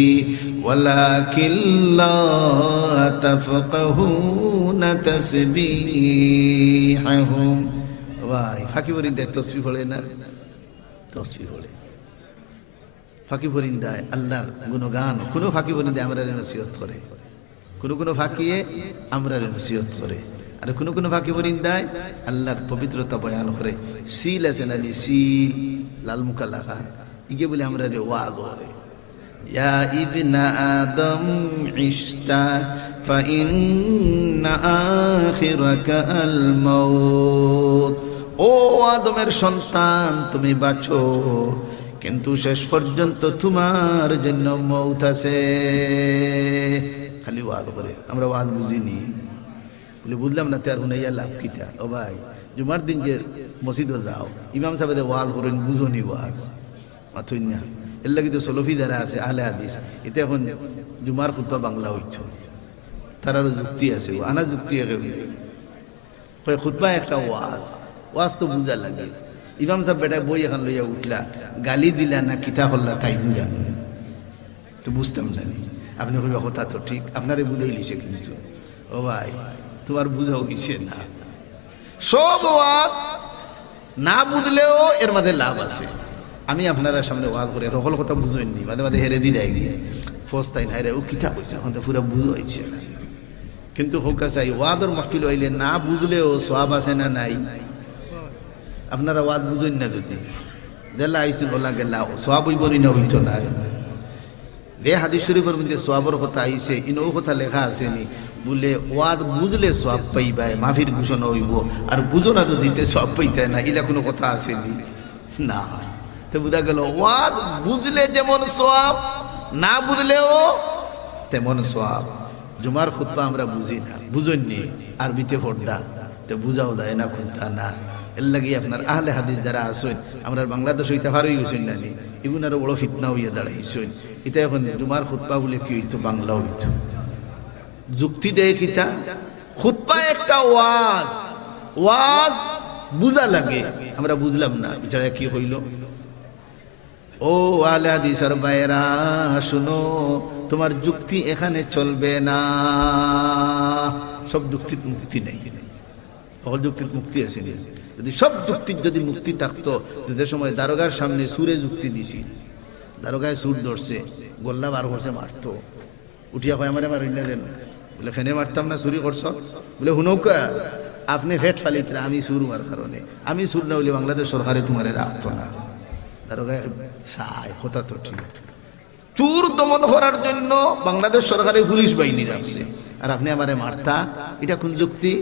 وَلَكِن لَّا تَفْقَهُونَ تَسْبِيحَهُمْ। ভাই ফাঁকি পরিন্দায় তসবিহ পড়ে না, তসবিহ পড়ে ফাঁকি পরিন্দায় আল্লাহর গুণগান। কোনো ফাঁকি পরিন্দায় আমরা নসিহত করে, কোনো ফাঁকিয়ে আমরা নসিহত করে, আর কোনো ফাঁকি পরিন্দায় আল্লাহর পবিত্রতা বয়ান করে। সিল আছে না জি, সিল লাল মুখা লাখা ইগে বলে আমরা রে ওয়াজ করে, ইয়া ইবনা আদম ইশতা ফাইন্না আখিরাকা আল মাউত। ও আদমের সন্তান তুমি বাঁচো, কিন্তু শেষ পর্যন্ত তোমার জন্য মউত আছে। খালি ওয়াজ করে, আমরা ওয়াজ বুঝিনি বলে বুঝলাম না, তার হুনাইয়া লাভ কিতা। ও ভাই জুমার দিন যে মসজিদে যাও, ইমাম সাহেব ওয়াজ করেন, বুঝনি ওয়াজ মাথুই না। এর লাগে তো সলফি যারা আছে আহলে হাদিস, এতে এখন জুমার খুতবা বাংলা হইছে, তারারও যুক্তি আছে, আনা যুক্তি খুতবা একটা ওয়াজ, ওয়াজ তো বুঝা লাগে। ইমাম সাহেব বেটা বই এখন লইয়া উঠলা, গালি দিলা না কিতা করলা তাই বুঝানো তো বুঝতাম জানি। আপনি কইবা কথা তো ঠিক, আপনারে বুঝাই লিছে, কিন্তু ও ভাই তোমার বুঝা হইছে না। সব ওয়াজ না বুঝলেও এর মাঝে লাভ আছে। আমি আপনারা সামনে ওয়াজ করে রকল কথা বুঝেননি, মাঝে মাঝে হেরে দি যাই গিয়ে ফস্তাই নাই রে ও কিতা কইছে, এখন তো পুরো বুঝ হইছে না। কিন্তু হোক চাই ওয়াদর মাহফিল হইলে না বুঝলেও সওয়াব আছে না নাই? আপনারা ওয়াজ বুঝেন না, যদি জেলা আইসুল ওলা গেলা সওয়াব হইবনি না হইতো না। যে হাদিস শরীফের মধ্যে সওয়াবের কথা আইছে, ইনও কথা লেখা আসেনি বলে ওয়াজ বুঝলে সওয়াব পাইবাই, মাহফিল ঘোষণা হইব, আর বুঝো না তো দিতে সওয়াব পাইতে না, ইলা কোনো কথা আসেনি না। তো বুঝা গেল ওয়াজ বুঝলে যেমন সওয়াব, না বুঝলেও তেমন সওয়াব। জুমার খুতবা আমরা বুঝি না, বুঝেননি আরবিতে ফোড়া তো বুঝাও যায় না খুঁতা না। এর লাগি আপনার আহলে হাদিস যারা আসেন, আমরা বাংলাদেশ হইতে পারই হইছেন না, এগুন আরো বড় ফিতনা হইয়া দাঁড়াইছেন। এটা এখন জুমার খুতবা বলে কি হইতো, বাংলা হইতো। যুক্তি দেয় কিতা, খুতবা একটা ওয়াজ, ওয়াজ বুঝা লাগে, আমরা বুঝলাম না, বিচারা কি হইল। ও আহলে হাদিসের ভাইরা শুনো, তোমার যুক্তি এখানে চলবে না। সব যুক্তির মুক্তি নেই, সকল যুক্তির মুক্তি আছে। যদি সব যুক্তির যদি মুক্তি থাকতো, যে সময় দারোগার সামনে সুরে যুক্তি দিছি, দারোগায় সুর ধরছে, গোল্লা বার করছে, মারতো, উঠিয়া কয় আমারে মারি না দেন, বলে খেনে মারতাম না, চুরি করছ, বলে হুনৌকা আপনি ফেট ফালিত, আমি সুর মার কারণে, আমি সুর না হইলে বাংলাদেশ সরকারে তোমারে রাখতো না। দারোগায় সাই কথা তো ঠিক, চুর দমন করার জন্য বাংলাদেশ সরকারের পুলিশ বাহিনী রাখছে, আর আপনি আমারে মারতা, এটা কোন যুক্তি?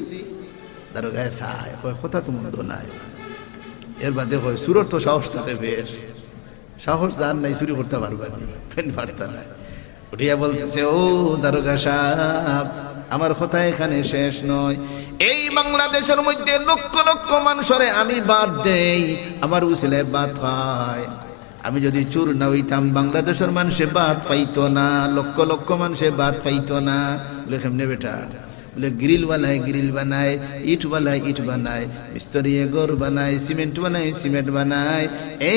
দারোগায় সাই কথা তো মন্দ নাই। এর বাদে হয় সুরর তো সাহস থাকে, বেশ সাহস যার নাই চুরি করতে পারবেন, ফেন পারতা নাই। উঠিয়া বলতেছে, ও দারোগা সাহেব, আমার কথা এখানে শেষ নয়। এই বাংলাদেশের মধ্যে লক্ষ লক্ষ মানুষরে আমি বাদ দেই, আমার উসিলায় বাদ পায়। আমি যদি চুর না হইতাম, বাংলাদেশের মানুষে বাদ পাইতো না, লক্ষ লক্ষ মানুষে বাদ পাইতো না। বলে কেমনে বেটা? বলে গ্রিলওয়ালায় গ্রিল বানায়, ইটওয়ালায় ইট বানায়, মিস্ত্রি ঘর বানায়, সিমেন্ট বানায় সিমেন্ট বানায়।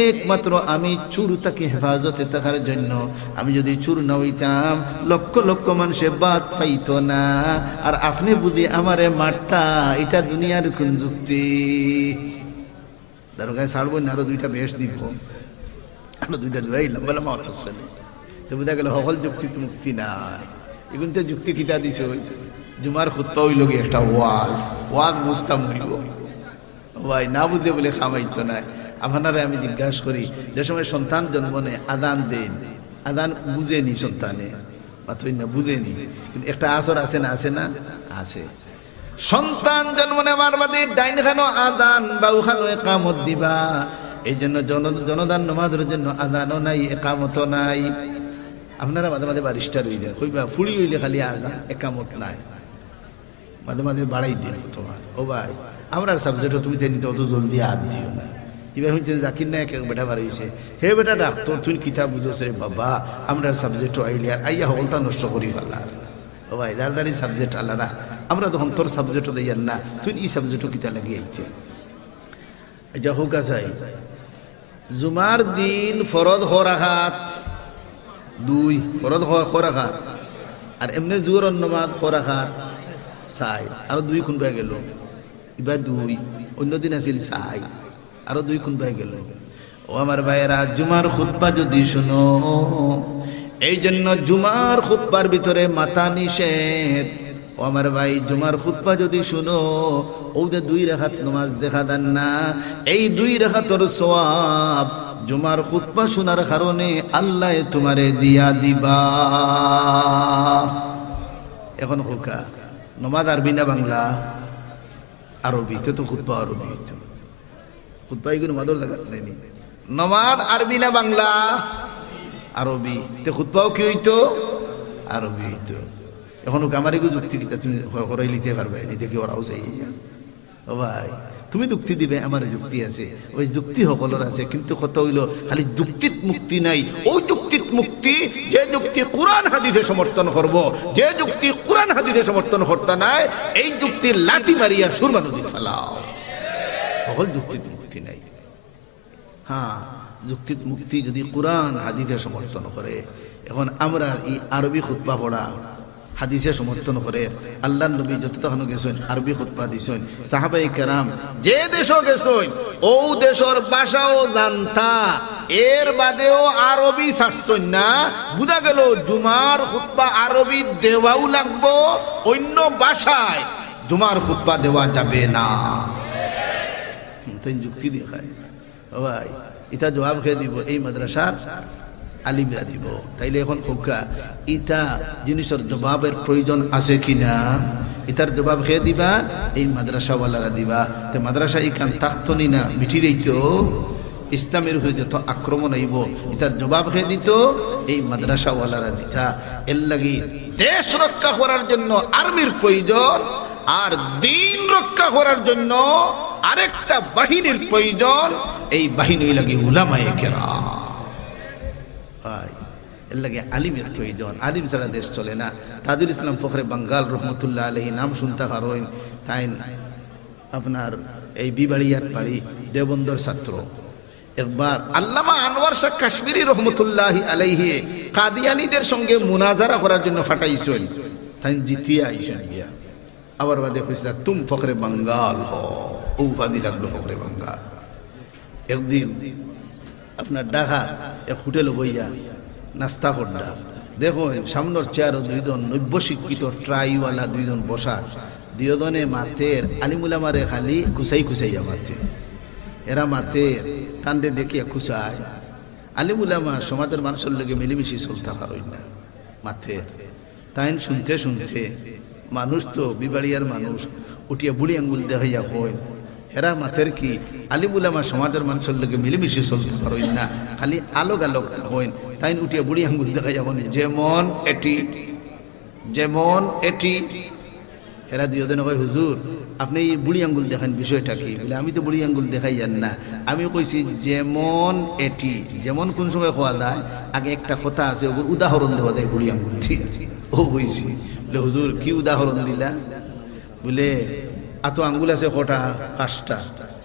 একমাত্র আমি চুর তাকে হেফাজতে থাকার জন্য, আমি যদি চুর না হইতাম লক্ষ লক্ষ মানুষে বাদ পাইতো না, আর আপনি বুঝি আমারে মারতা। এটা দুনিয়ার কোন যুক্তি? দারোগায় ছাড়বো না, আরো দুইটা বেশ দিব, আরো দুইটা দুয়াইলাম বলে মত চলে। তো বুঝা গেল সকল যুক্তি তো মুক্তি নাই। এখন তো যুক্তি কিতা দিছ, জুমার খুতবা হইল গিয়ে একটা ওয়াজ, ওয়াজ বুঝতাম হইব ভাই, না বুঝে বলে খামাইতো না। আপনারা আমি জিজ্ঞাসা করি, যে সময় সন্তান জন্ম নেয় আদান দেন, আদান বুঝেনি সন্তানে, মাত্রই না বুঝেনি, কিন্তু একটা আসর আছে না, আছে না আছে। সন্তান জন্ম নেওয়ার বাদে ডাইন খানো আদান বাউ খানো একামত দিবা। এই জন্য জনদান নামাজের জন্য আদানও নাই, একামতও নাই। আপনারা মাঝে মাঝে বারিস্টার হয়ে যায়, কইবা ফুড়ি হইলে খালি আদান একামত নাই, মাঝে মাঝে বাড়াই দিন তোমার। ও ভাই, আমরা সাবজেক্টও তুমি নিতে অত জলদি হাত দিও না। এবার শুনছেন জাকির নায়ক এক বেটা বার হয়েছে, হে বেটা ডাক্তার তুই কিতাব বুঝোস রে বাবা, আমরা সাবজেক্টও আইলে আর আইয়া হলতা নষ্ট করি ফেলার। ও ভাই, দারদারি সাবজেক্ট আলাদা, আমরা তখন তোর সাবজেক্টও দিয়ার না, তুই এই সাবজেক্টও কিতা লাগিয়ে আইতে। যা হোক আছে, জুমার দিন ফরজ হরাঘাত 2, ফরজ হরাঘাত, আর এমনি জোর অন্যমাদ হরাঘাত 4, আরো 2 খুন পাই গেল। এবার 2, অন্যদিন আছিল 4, আরো 2 খুন পাই গেল। ও আমার ভাইয়েরা, জুমার খুতবা যদি শুনো, এই জন্য জুমার খুতবার ভিতরে মাথা নিষেধ। ও আমার ভাই, জুমার খুতবা যদি শুনো, ও যে 2 রাকাত নামাজ দেখা দেন না, এই 2 রাকাতের সওয়াব জুমার খুতবা শোনার কারণে আল্লাহ তোমারে দিয়া দিবা। এখন হোকা নামাজ আরবি না বাংলা? আরবি। তো খুতবা আরবি, খুতবা এগুলো মাদর জায়গা নেই। নামাজ আরবি না বাংলা? আরবি। তো খুতবাও কি হইতো? আরবি হইতো। এখন আমার এগুলো যুক্তি কিতা তুমি হরাই লিতে পারবে, দেখি ওরাও চাই। ও ভাই, তুমি যুক্তি দিবে, আমার যুক্তি আছে, ওই যুক্তি সকলের আছে, কিন্তু কথা হইল খালি যুক্তিত মুক্তি নাই। ওই যুক্তিত মুক্তি, যে যুক্তি কোরআন হাদিসে সমর্থন করব, যে যুক্তি কোরআন হাদিসে সমর্থন করতে নাই, এই যুক্তির লাঠি মারিয়া সুরমা নদী ফেলাও। সকল যুক্তিত মুক্তি নাই। হ্যাঁ, যুক্তিত মুক্তি যদি কোরআন হাদিসে সমর্থন করে। এখন আমরা এই আরবি খুতবা পড়া হাদিসে সমর্থন করে। আল্লাহ নবী যত তখন গেছেন আরবি খুতবা দিছেন, সাহাবাই কেরাম যে দেশও গেছেন ও দেশের ভাষাও জানতা, এর বাদেও আরবি ছাড়ছেন না। বুঝা গেল জুমার খুতবা আরবি দেওয়াও লাগবো, অন্য ভাষায় জুমার খুতবা দেওয়া যাবে না। তাই যুক্তি দেখায়। ভাই, এটা জবাব খেয়ে দিব এই মাদ্রাসার আলিমরা দিব। তাইলে এখন খোকা ইটা জিনিসের জবাবের প্রয়োজন আছে কিনা, ইটার জবাব খেয়ে দিবা এই মাদ্রাসাওয়ালারা দিবা। তো মাদ্রাসা ইখান তাকতনি না মিঠি দিত, ইসলামের উপরে যত আক্রমণ আইব এটার জবাব খেয়ে দিত এই মাদ্রাসাওয়ালারা দিতা। এর লাগি দেশ রক্ষা করার জন্য আর্মির প্রয়োজন, আর দিন রক্ষা করার জন্য আরেকটা বাহিনীর প্রয়োজন। এই বাহিনী লাগি উলামায়ে কেরাম, এর লাগে আলিমের প্রয়োজন। আলিম ছাড়া দেশ চলে না। তাজুল ইসলাম ফখরে বাঙ্গাল রহমতুল্লাহ আলাইহি নাম শুনতে পারেন, তাই আপনার এই বিবাড়িয়াত বাড়ি দেবন্দর ছাত্র। একবার আল্লামা আনোয়ার শাহ কাশ্মীরি রহমতুল্লাহ আলাইহি কাদিয়ানীদের সঙ্গে মুনাজারা করার জন্য ফাটাইছেন, তাই জিতিয়া আইসেন গিয়া। আবার বাদে কইছিল তুম ফখরে বাঙ্গাল হো, উপাধি লাগলো ফখরে বাঙ্গাল। একদিন আপনার ঢাকা এক হোটেল বইয়া নাস্তা করডা, দেখো সামনের চেয়ারও 2 জন নব্য শিক্ষিত ট্রাইওয়ালা 2 জন বসা, 2 জনে মাতের আলিমুলামারে খালি কুসাই কুসাইয়া মাতে। এরা মাতের তান্ডে দেখিয়া খুশায়। আলিমুলামা সমাজের মানুষের লগে মিলেমিশি চলতে পারেন না মাথের। তাই শুনতে শুনতে মানুষ তো বিবাড়িয়ার মানুষ উঠিয়া বুড়ি আঙ্গুল দেখাইয়া কই, এরা মাথের কি আলিমুলামা সমাজের মানুষের লগে মিলেমিশি চলতে পারেন না, খালি আলোক আলোক হইন। তাই উঠিয়া বুড়ি আঙ্গুল দেখাইয়া বলেন যেমন এটি যেমন এটি। এরা 2 জন কয় হুজুর আপনি এই বুড়ি আঙ্গুল দেখান, বিষয়টা কি? বলে আমি তো বুড়ি আঙ্গুল দেখাই যান না, আমি কইছি যেমন এটি। যেমন কোন সময় খাওয়া যায়, আগে একটা কথা আছে, উদাহরণ দেওয়া যায় বুড়ি আঙ্গুল। ঠিক আছে, ও কইছি বলে হুজুর কি উদাহরণ দিলা? বলে এত আঙ্গুল আছে কটা? 5টা,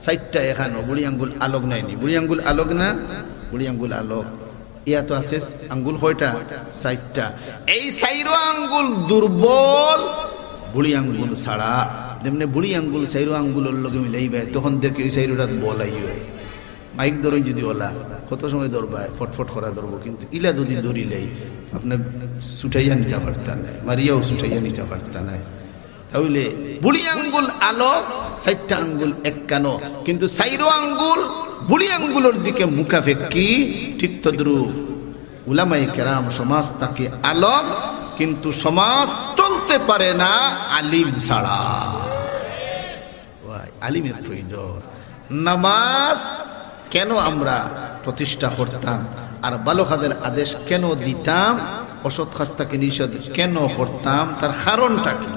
4টা এখানো বুড়ি আঙ্গুল আলোক নাইনি। বুড়ি আঙ্গুল আলোক না? বুড়ি আঙ্গুল আলোক। ইয়া তো আছে আঙ্গুল কয়টা? 4টা। এই 4 আঙ্গুল দুর্বল, বুড়ি আঙ্গুল ছাড়া। যেমনি বুড়ি আঙ্গুল 4 আঙ্গুলের লগে মিলাইবে, তখন দেখে ওই 4টা বলাই হয়। মাইক ধরে যদি ওলা কত সময় ধরবায়, ফটফট করা ধরবো, কিন্তু ইলা যদি ধরিলেই আপনার ছুটাইয়া নিতে পারতা নাই, মারিয়াও ছুটাইয়া নিতে পারতা নাই। তাহলে বুড়ি আঙ্গুল আলোক, 4টা আঙ্গুল একানো, কিন্তু 4 আঙ্গুল বুড়ি আঙ্গুলের দিকে মুখাফেক্ষি। ঠিক তদ্রুপ উলামায়ে কেরাম সমাজ তাকে আলোক, কিন্তু সমাজ চলতে পারে না আলিম ছাড়া। আলিমের প্রয়োজন। নামাজ কেন আমরা প্রতিষ্ঠা করতাম, আর ভালো কাজের আদেশ কেন দিতাম, অসৎ কাজটাকে নিষেধ কেন করতাম, তার কারণটা কি?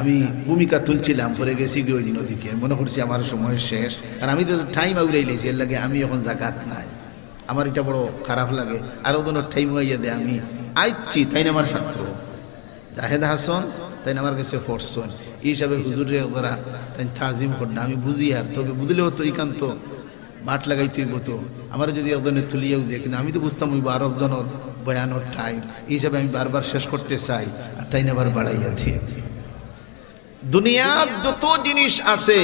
আমি ভূমিকা তুলছিলাম, পরে গেছি ওই নদীকে, মনে করছি আমার সময় শেষ, আর আমি তো টাইম আউরাই লেছি, এর লাগে আমি এখন জাগাত নাই। আমার এটা বড় খারাপ লাগে। আরো কোনো টাইম হইয়া দে, আমি আইছি, তাই না আমার ছাত্র জাহেদ হাসান, তাই না আমার কাছে ফরসন এই হিসাবে হুজুরে ওরা তাই তাজিম করনা। আমি বুঝি, আর তোকে বুঝলেও তো এইখান্ত বাট লাগাইতে তো আমার যদি একজনের তুলিয়েও দেয়, কিন্তু আমি তো বুঝতাম ওই 12 জনের বয়ানোর টাইম, এই হিসাবে আমি বারবার শেষ করতে চাই, আর তাই না আবার বাড়াইয়া দিয়ে। দুনিয়ার যত জিনিস আছে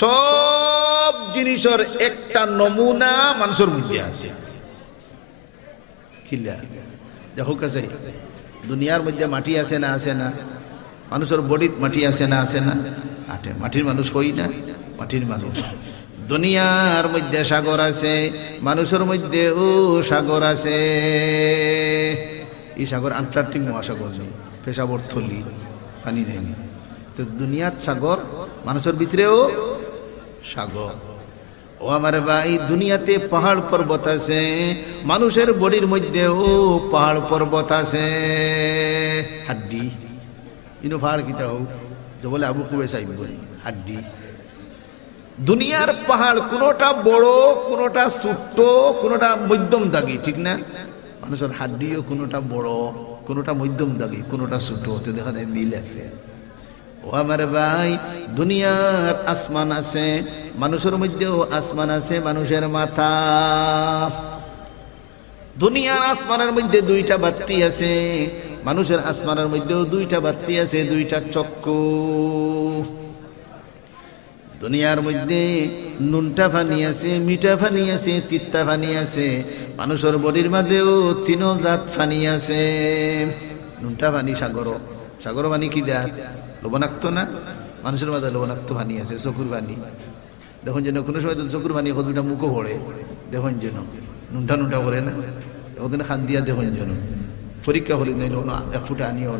সব জিনিসের একটা নমুনা মানুষের মধ্যে আছে। কিলা দেখো কাছে দুনিয়ার মধ্যে মাটি আছে না? আছে না? মানুষের বডিত মাটি আছে না? আছে না? আটে মাটির মানুষ হই না? মাটির মানুষ। দুনিয়ার মধ্যে সাগর আছে, মানুষের মধ্যে ও সাগর আছে। এই সাগর আন্তর্জাতিক মহাসাগর নেই, পেশাবর থলি, পানি নেই। তো দুনিয়ার সাগর, মানুষের ভিতরেও সাগর। ও আমার ভাই, দুনিয়াতে পাহাড় পর্বত আছে, মানুষের বডির মধ্যেও পাহাড় পর্বত আছে। হাড্ডি ইনো পাহাড় কিতা হোক যে বলে আবু কুবেস আইব হাড্ডি। দুনিয়ার পাহাড় কোনোটা বড়, কোনোটা ছোট্ট, কোনোটা মধ্যম দাগি, ঠিক না? মানুষের হাড্ডিও কোনোটা বড়, কোনোটা মধ্যম দাগি, কোনোটা ছোট, হতে দেখা যায় মিল আছে। ও আমার ভাই, দুনিয়ার আসমান আছে, মানুষের মধ্যেও আসমান আছে, মানুষের মাথা। দুনিয়ার আসমানের মধ্যে 2টা বাতি আছে, মানুষের আসমানের মধ্যেও 2টা বাতি আছে, 2টা চক্ষু। দুনিয়ার মধ্যে নুনটা পানি আছে, মিঠা পানি আছে, তিতা পানি আছে, মানুষের বডির মধ্যেও 3 জাত পানি আছে। নুনটা পানি সাগর, সাগর পানি কি দেয়? লবণাক্ত না? মানুষের মাঝে লবণাক্ত পানি আছে, চকুর পানি। দেখুন যেন কোনো সময় চকুর পানি কতটা মুখও পড়ে, দেখুন যেন নুনটা নুনটা করে না, ওদিন খান দিয়া দেখুন যেন পরীক্ষা হলে নইল 1 ফুটা আনিও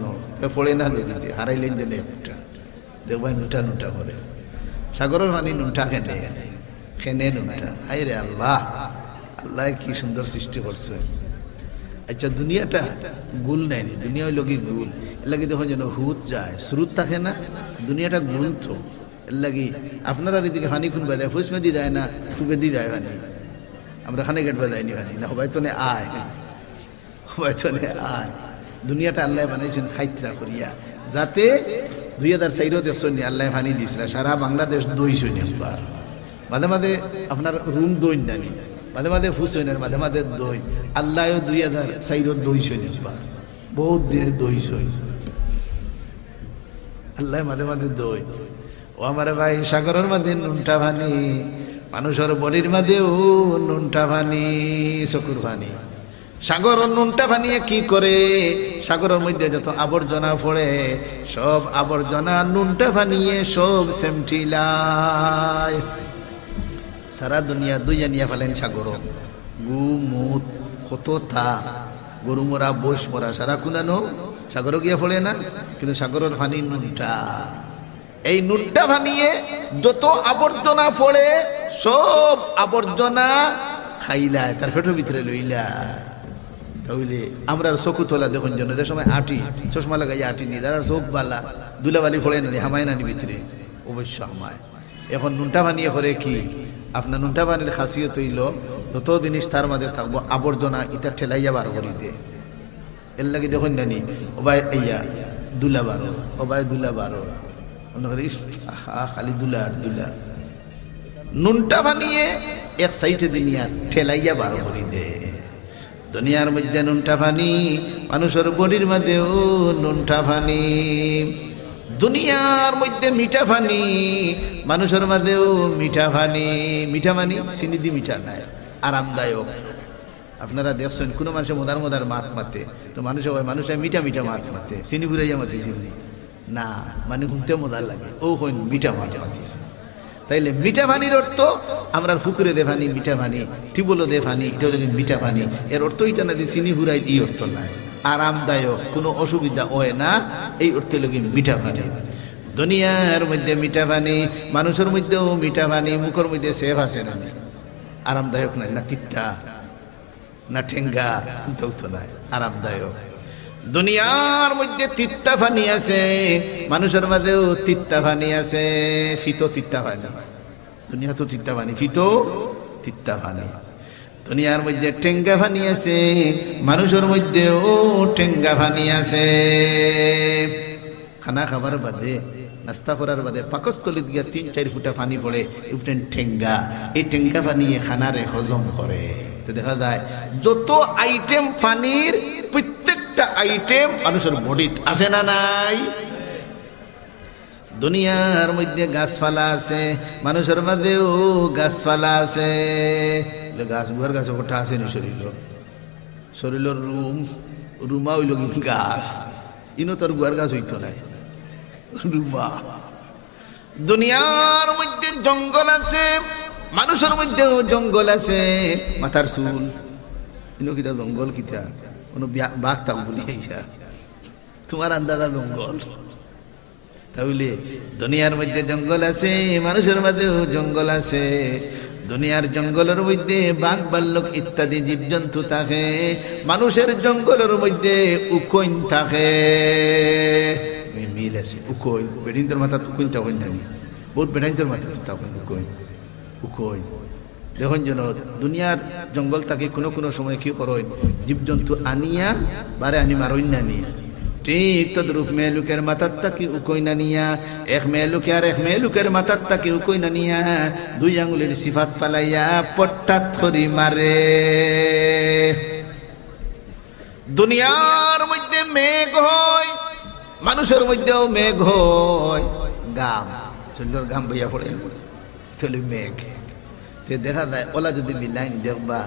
পড়ে না, দিতে হারাইলেন যেন 1 ফুটা, দেখবেন নুনটা নুনটা করে। সাগরের পানি নুনটা খেনে খেনে নুনটা। হাই রে আল্লাহ, আল্লাহ কি সুন্দর সৃষ্টি করছে। আচ্ছা, দুনিয়াটা গুল নেয়নি, দুনিয়া হইল কি গুল, এর লাগে দেখুন যেন হুত যায়, স্রোত থাকে না, দুনিয়াটা গুল তো। এর লাগে আপনারা এদিকে হানি খুন বেদায় ফুসমেদি যায় না, ফুবেদি যায় পানি, আমরা খানে গেট বেদায়নি পানি না, হবাই তো আয়, হবাই তো আয়। দুনিয়াটা আল্লাহ বানাইছেন খাইত্রা করিয়া, যাতে 2004 দেখছেন আল্লাহ পানি দিয়েছিল, সারা বাংলাদেশ দই শুনি বার, মাঝে মাঝে আপনার রুম দই নানি, মাঝে মাঝে ফুস হইন, মাঝে মাঝে দই। আল্লাহ 2004 দই শুনি বার, বহুত দিনে দই সই, আল্লাহ মাঝে মাঝে দই। ও আমার ভাই, সাগরের মাঝে নুনটা পানি, মানুষের বডির মাঝেও নুনটা পানি, চকুর পানি। সাগর নুনটা পানিয়ে কি করে? সাগরের মধ্যে যত আবর্জনা পড়ে, সব আবর্জনা নুনটা পানিয়ে সব সেমটিলায়। সারা দুনিয়া দুইয়া নিয়ে ফেলেন সাগর, গু মুত কত থা, গরু মরা বৈশ মরা সারা কুনানো সাগর গিয়া ফলে না, কিন্তু সাগরের পানি নুনটা। এই নুনটা পানিয়ে যত আবর্জনা পড়ে, সব আবর্জনা খাইলায়, তার পেটের ভিতরে লইলা। তাহলে আমরা চকু তোলা দেখুন জন্য, যে সময় আটি চশমা লাগাই আটি নি, তার চোখ বালা দুলাবালি ফলে নানি, হামায় নানি ভিতরে, অবশ্য হামায়। এখন নুনটা পানিয়ে করে কি? আপনার নুনটা পানির খাসিয়ত হইল যত জিনিস তার মাঝে থাকবো আবর্জনা ইটা ঠেলাইয়া বার করি দে। এর লাগে দেখুন জানি ও ভাই, ইয়া দুলা বারো, ও ভাই দুলা বারো, খালি দুলা আর দুলা। নুনটা বানিয়ে এক সাইডে দুনিয়া ঠেলাইয়া বারো করি দে। দুনিয়ার মধ্যে নুনটা পানি, মানুষের বডির মধ্যেও নুনটা পানি। দুনিয়ার মধ্যে মিঠা পানি, মানুষের মধ্যেও মিঠা পানি। মিঠা পানি চিনি দি মিঠা নাই, আরামদায়ক। আপনারা দেখছেন কোনো মানুষের মদার মদার মাত মাতে, তো মানুষের মানুষের মিঠা মিঠা মাত মাতে, চিনি ঘুরাইয়া মাতি চিনি না, মানে শুনতে মজার লাগে, ও হইন মিঠা মাত মাতিছে। তাইলে মিঠা পানির অর্থ আমরা পুকুরে দে পানি মিঠা পানি, টিউবওয়েলও দে পানি, এটা হলো মিঠা পানি। এর অর্থ এটা না যে চিনি ঘুরাই, এই অর্থ নাই। আরামদায়ক, কোনো অসুবিধা হয় না, এই অর্থ লোক মিঠা পানি। দুনিয়ার মধ্যে মিঠা পানি, মানুষের মধ্যেও মিঠা পানি। মুখের মধ্যে সেফ আছে না, আরামদায়ক নাই, না তিত্তা না ঠেঙ্গা, তো নাই, আরামদায়ক। দুনিয়ার মধ্যে তিত্তা পানি আছে, মানুষের মধ্যেও তিত্তা পানি আছে। ফিতো তিত্তা পানি, দুনিয়া তো তিত্তা পানি, ফিতো তিত্তা পানি। দুনিয়ার মধ্যে টেঙ্গা পানি আছে, মানুষের মধ্যেও টেঙ্গা পানি আছে। খানা খাবার বাদে, নাস্তা করার বাদে পাকস্থলী গিয়া 3-4 ফুটা পানি পড়ে, উঠেন ঠেঙ্গা। এই টেঙ্গা পানি খানারে হজম করে। তো দেখা যায় যত আইটেম পানির, প্রত্যেকটা আইটেম মানুষের বডিত আছে না নাই? দুনিয়ার মধ্যে গাছপালা আছে, মানুষের মধ্যেও গাছপালা আছে। গাছ গুয়ার গাছ ওঠা আছে নি শরীর, শরীরের রুমা হইল গাছ, ইনো তোর গুয়ার গাছ হইতো নাই, রুমা। দুনিয়ার মধ্যে জঙ্গল আছে, মানুষের মধ্যেও জঙ্গল আছে। মাথার চুল, ইনো কিতা জঙ্গল, কিতা কোনো বাঘ তাম বলি, তোমার আন্দাজা জঙ্গল। তাহলে দুনিয়ার মধ্যে জঙ্গল আছে, মানুষের মধ্যেও জঙ্গল আছে। দুনিয়ার জঙ্গলের মধ্যে বাঘ ভাল্লুক ইত্যাদি জীবজন্তু থাকে, মানুষের জঙ্গলের মধ্যে উকইন থাকে। মিল আছে, উকইন বেডিনদের মাথা উকইন তখন জানি, বহুত বেড়াইনদের মাথা তখন উকইন উকইন। দেখুন যেন দুনিয়ার জঙ্গল থাকে, কোনো কোনো সময় কি করেন, জীবজন্তু আনিয়া বারে আনি মারইন না নিয়ে, ঠিক তদ্রুপ মেলুকের মাথার তাকি উকই না নিয়া, এক মেলুকে আর এক মেলুকের মাথার তাকি উকই না নিয়া, 2 আঙ্গুলের সিফাত পালাইয়া পট্টাত ধরি মারে। দুনিয়ার মধ্যে মেঘ হয়, মানুষের মধ্যেও মেঘ হয়। গাম, শরীরের গাম বইয়া পড়ে, চলি মেঘ। দেখা যায় ওলা যদি মিলাইন দেখবা,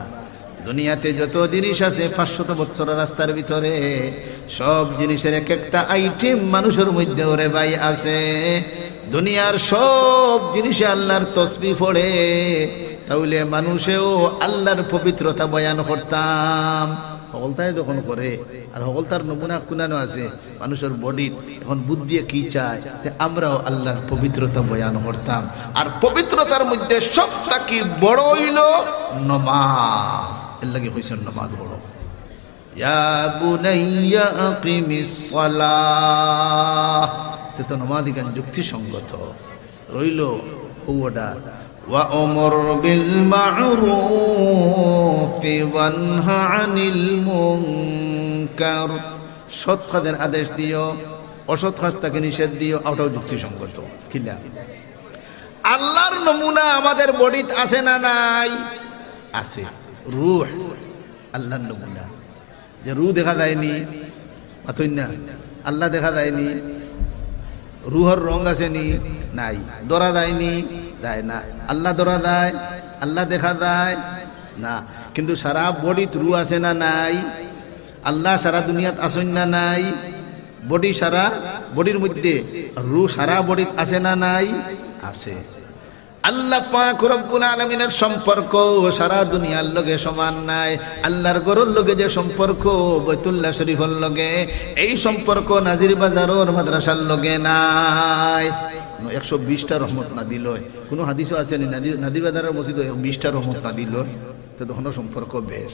দুনিয়াতে যত জিনিস আছে 500 বছরের রাস্তার ভিতরে, সব জিনিসের এক একটা আইটেম মানুষের মধ্যে ওরে ভাই আছে। দুনিয়ার সব জিনিসে আল্লাহর তসবিহ পড়ে, তাহলে মানুষেও আল্লাহর পবিত্রতা বয়ান করতাম। সকলতাই যখন করে, আর সকলতার নমুনা কুনানো আছে মানুষের বডি। এখন বুদ্ধি কি চায়, আমরাও আল্লাহর পবিত্রতা বয়ান করতাম। আর পবিত্রতার মধ্যে সবটা কি বড় হইল নামাজ। এর লাগে হইছে নামাজ বড়। ইয়া বুনাইয়া আকিমিস সালাহ, তো নামাজ গান যুক্তিসঙ্গত রইল। ওটা وأمر بالمعروف وانهى عن المنكر, সৎ কাজের আদেশ দিও, অসৎ কাজ থেকে নিষেধ দিও, ওটাও যুক্তিসঙ্গত কিনা? আল্লাহর নমুনা আমাদের বডিত আছে না নাই? আছে। রূহ আল্লাহর নমুনা। যে রূহ দেখা যায়নি, অথই না আল্লাহ দেখা যায়নি। রুহর রং আছে নি? নাই। ধরা যায়নি? দেয় না। আল্লাহ ধরা দেয়? আল্লাহ দেখা যায় না। কিন্তু সারা বডিত রু আছে না নাই? আল্লাহ সারা দুনিয়াত আসেন না নাই? বডি সারা বডির মধ্যে রু সারা বডিত আছে না নাই? আছে। আল্লাহ পাক রব্বুল আলামিনের সম্পর্ক সারা দুনিয়ার লগে সমান নাই। আল্লাহর ঘরের লগে যে সম্পর্ক বাইতুল্লাহ শরীফের লগে, এই সম্পর্ক নাজির বাজারের মাদ্রাসার লগে নাই। 120টা রহমত না দিল, কোনো হাদিসও আছে নাজির বাজারের মসজিদ 20টা রহমত না দিল, তো তখন সম্পর্ক বেশ।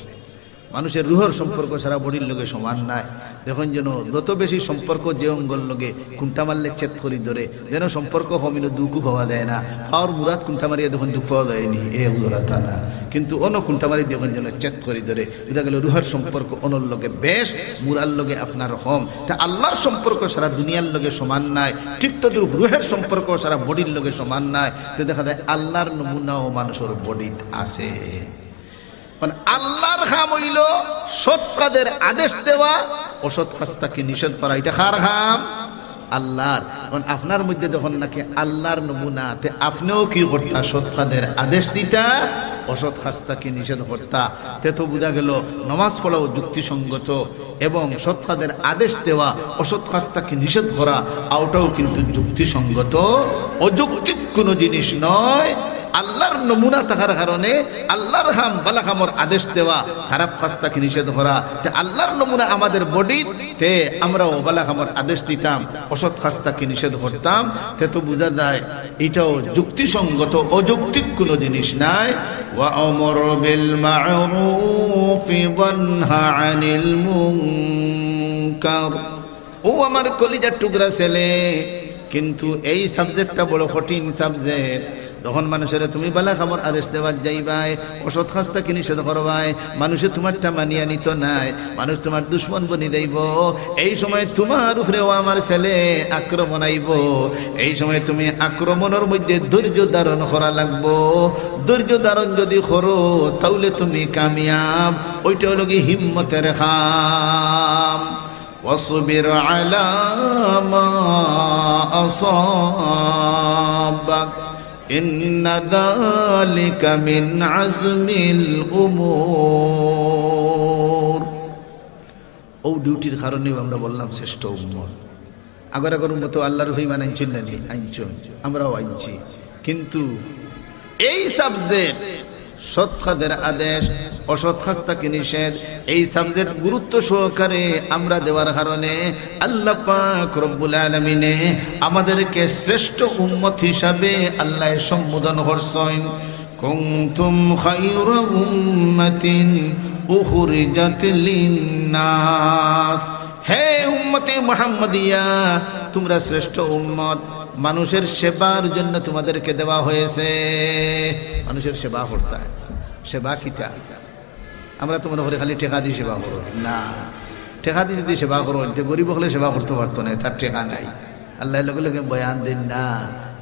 মানুষের রুহর সম্পর্ক সারা বডির লগে সমান নাই। দেখুন যেন যত বেশি সম্পর্ক যে অঙ্গল লগে কুন্টা মারলে চেত করি ধরে যেন সম্পর্ক হমিল দুঃখু পাওয়া যায় না। পাওয়ার মুরাদ কুন্টা মারিয়া দেখুন দুঃখ পাওয়া যায়নি, এ তা না, কিন্তু অন্য কুন্টা মারি দেখুন যেন চেত করি ধরে বুঝা গেল রুহের সম্পর্ক অনর লগে বেশ, মুরার লগে আপনার হম। তা আল্লাহর সম্পর্ক সারা দুনিয়ার লগে সমান নাই, ঠিক তো রুহের সম্পর্ক সারা বডির লগে সমান নাই। তো দেখা যায় আল্লাহর নমুনাও মানুষের বডিত আছে। আল্লাহর কাম হইল সৎ কাজের আদেশ দেওয়া, অসৎ কাজটাকে নিষেধ করা। এটা কার কাম? আল্লাহর। আপনার মধ্যে যখন নাকি আল্লাহর নমুনা, তে আপনিও কি করতা? সৎ কাজের আদেশ দিতা, অসৎ কাজটাকে নিষেধ করতা। তে তো বোঝা গেল নামাজ পড়াও যুক্তিসঙ্গত এবং সৎ কাজের আদেশ দেওয়া, অসৎ কাজটাকে নিষেধ করা ওটাও কিন্তু যুক্তিসঙ্গত, অযৌক্তিক কোনো জিনিস নয়। আল্লাহর নমুনা থাকার কারণে আল্লাহর হাম বালা কামর আদেশ দেওয়া, খারাপ কাজটাকে নিষেধ করা। আল্লাহর নমুনা আমাদের বডি, তে আমরাও বালা কামর আদেশ দিতাম, অসৎ কাজটাকে নিষেধ করতাম। তে তো বোঝা যায় এটাও যুক্তিসঙ্গত, অযৌক্তিক কোনো জিনিস নাই। ওয়া আমরু বিল মা'রুফি ওয়া নাহা আনিল মুনকার। ও আমার কলিজার টুকরা ছেলে, কিন্তু এই সাবজেক্টটা বড় কঠিন সাবজেক্ট। তখন মানুষের তুমি বালা খাবার আদেশ দেওয়ার যাইবাই, অসৎ কাজটাকে নিষেধ করবাই, মানুষে তোমারটা মানিয়া নিত নাই, মানুষ তোমার দুশ্মন বনি যাইব। এই সময় তোমার উপরেও আমার ছেলে আক্রমণ আইব। এই সময় তুমি আক্রমণের মধ্যে ধৈর্য ধারণ করা লাগবো। ধৈর্য ধারণ যদি করো তাহলে তুমি কামিয়াব। ওইটা হলো কি হিম্মতের খাম। ওয়াসবির আলা মা আসাবাক ইন্না যালিকা মিন আজমিল উমুর। ও ডিউটির কারণেও আমরা বললাম শ্রেষ্ঠ উম্মত। আগর উম্মত আল্লাহর রহিমান আইনছেন না, আইনছেন, আমরাও আইনছি। কিন্তু এই সাবজেক্ট সৎ কাজের আদেশ, অসৎ কাজটাকে নিষেধ, এই সাবজেক্ট গুরুত্ব সহকারে আমরা দেওয়ার কারণে আল্লাহ পাক রব্বুল আলামিনে আমাদেরকে শ্রেষ্ঠ উম্মত হিসাবে আল্লাহ সম্বোধন করছেন। কুনতুম খায়রা উম্মাতিন উখরিজাত লিন্নাস। হে উম্মতে মুহাম্মাদিয়া, তোমরা শ্রেষ্ঠ উম্মত। মানুষের সেবার জন্য তোমাদেরকে দেওয়া হয়েছে। মানুষের সেবা করতে হয়। সেবা কিতা? আমরা তো মনে করি খালি টেকা দিয়ে সেবা করো না। টেকা দিয়ে যদি সেবা করো, গরিব হলে সেবা করতে পারতো না, তার টেকা নাই। আল্লাহ লগে লগে বয়ান দিন না,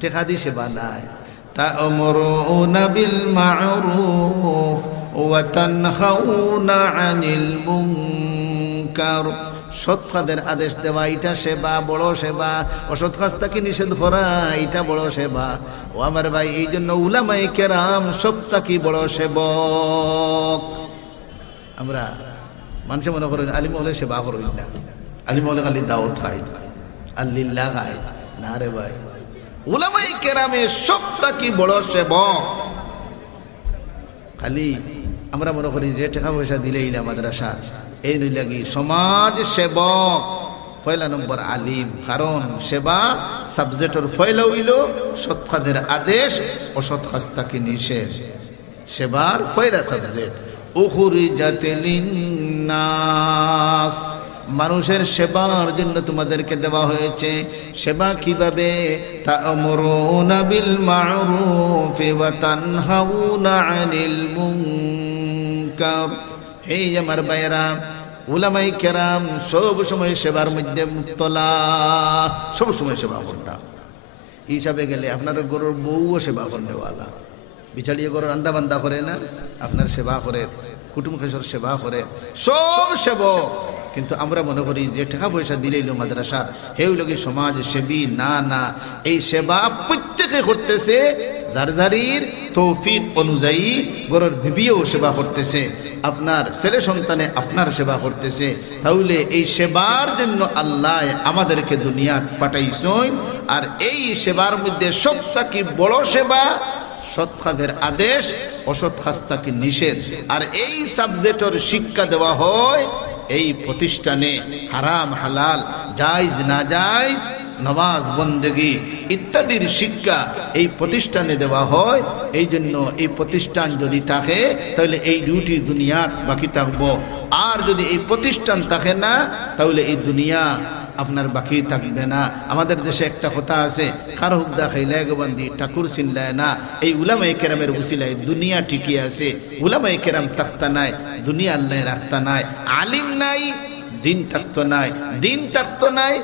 টেকা দিয়ে সেবা নাই। তা'মুরুনা বিল মা'রুফ ওয়া তানহাউনা আনিল মুনকার। সৎ কাজের আদেশ দেওয়া এটা সেবা, বড় সেবা। অসৎ কাজটাকে নিষেধ করা এটা বড় সেবা। ও আমার ভাই, এই জন্য উলামায়ে কেরাম সবটাকে বড় সেবক। আমরা মানুষে মনে করেন আলিম হলে সেবা করবেন না, আলিম হলে খালি দাওয়াত খাই, আল্লিল্লাহ খাই না রে ভাই। উলামায়ে কেরামে সবটাকে বড় সেবক। খালি আমরা মনে করি যে টাকা পয়সা দিলেই না মাদ্রাসা, এই নইলাগি সমাজ সেবক পয়লা নম্বর আলিম। কারণ সেবা সাবজেক্টের পয়লা হইল সৎ কাজের আদেশ, অসৎ কাজটাকে নিষেধ। সেবার পয়লা সাবজেক্ট উখরিজাত লিন্নাস। মানুষের সেবার জন্য তোমাদেরকে দেওয়া হয়েছে। সেবা কিভাবে? তা'মুরুনা বিল মা'রুফ ওয়া তানহাউনা আনিল মুনকার। হে আমার ভাইরা, উলামায়ে কেরাম সব সময় সেবার মধ্যে মুক্তলা, সব সময় সেবা করতা। হিসাবে গেলে আপনার গরুর বউও সেবা করেওয়ালা, বিছাড়িয়ে গরুর রান্দা বান্দা করে না, আপনার সেবা করে, কুটুম খেসর সেবা করে, সব সেবক। কিন্তু আমরা মনে করি যে টাকা পয়সা দিলেই মাদ্রাসা হেউ লোকে সমাজ সেবী। না না, এই সেবা প্রত্যেকে করতেছে যার যারির তৌফিক অনুযায়ী। গরুর বিবিও সেবা করতেছে, আপনার ছেলে সন্তানে আপনার সেবা করতেছে। তাহলে এই সেবার জন্য আল্লাহ আমাদেরকে দুনিয়া পাঠাইছেন। আর এই সেবার মধ্যে সবথেকে বড় সেবা সৎ কাজের আদেশ, অসৎ কাজটাকে নিষেধ। আর এই সাবজেক্টের শিক্ষা দেওয়া হয় এই প্রতিষ্ঠানে। হারাম হালাল, জায়েজ না জায়েজ, নামাজ বন্দেগী ইত্যাদির শিক্ষা এই প্রতিষ্ঠানে দেওয়া হয়। এই জন্য এই প্রতিষ্ঠান যদি থাকে তাহলে এই ডিউটি দুনিয়াত বাকি থাকবো। আর যদি এই প্রতিষ্ঠান থাকে না তাহলে এই দুনিয়া আপনার বাকি থাকবে না। আমাদের দেশে একটা কথা আছে, কারো হুকদা খাইলায় গোবান্দি ঠাকুর চিনলায় না। এই উলামায়ে কেরামের উসিলায় দুনিয়া টিকিয়ে আছে। উলামায়ে কেরাম থাকতা নাই, দুনিয়া আল্লাহ রাখতা নাই। আলিম নাই, দিন থাকতো নাই, দিন থাকতো নাই,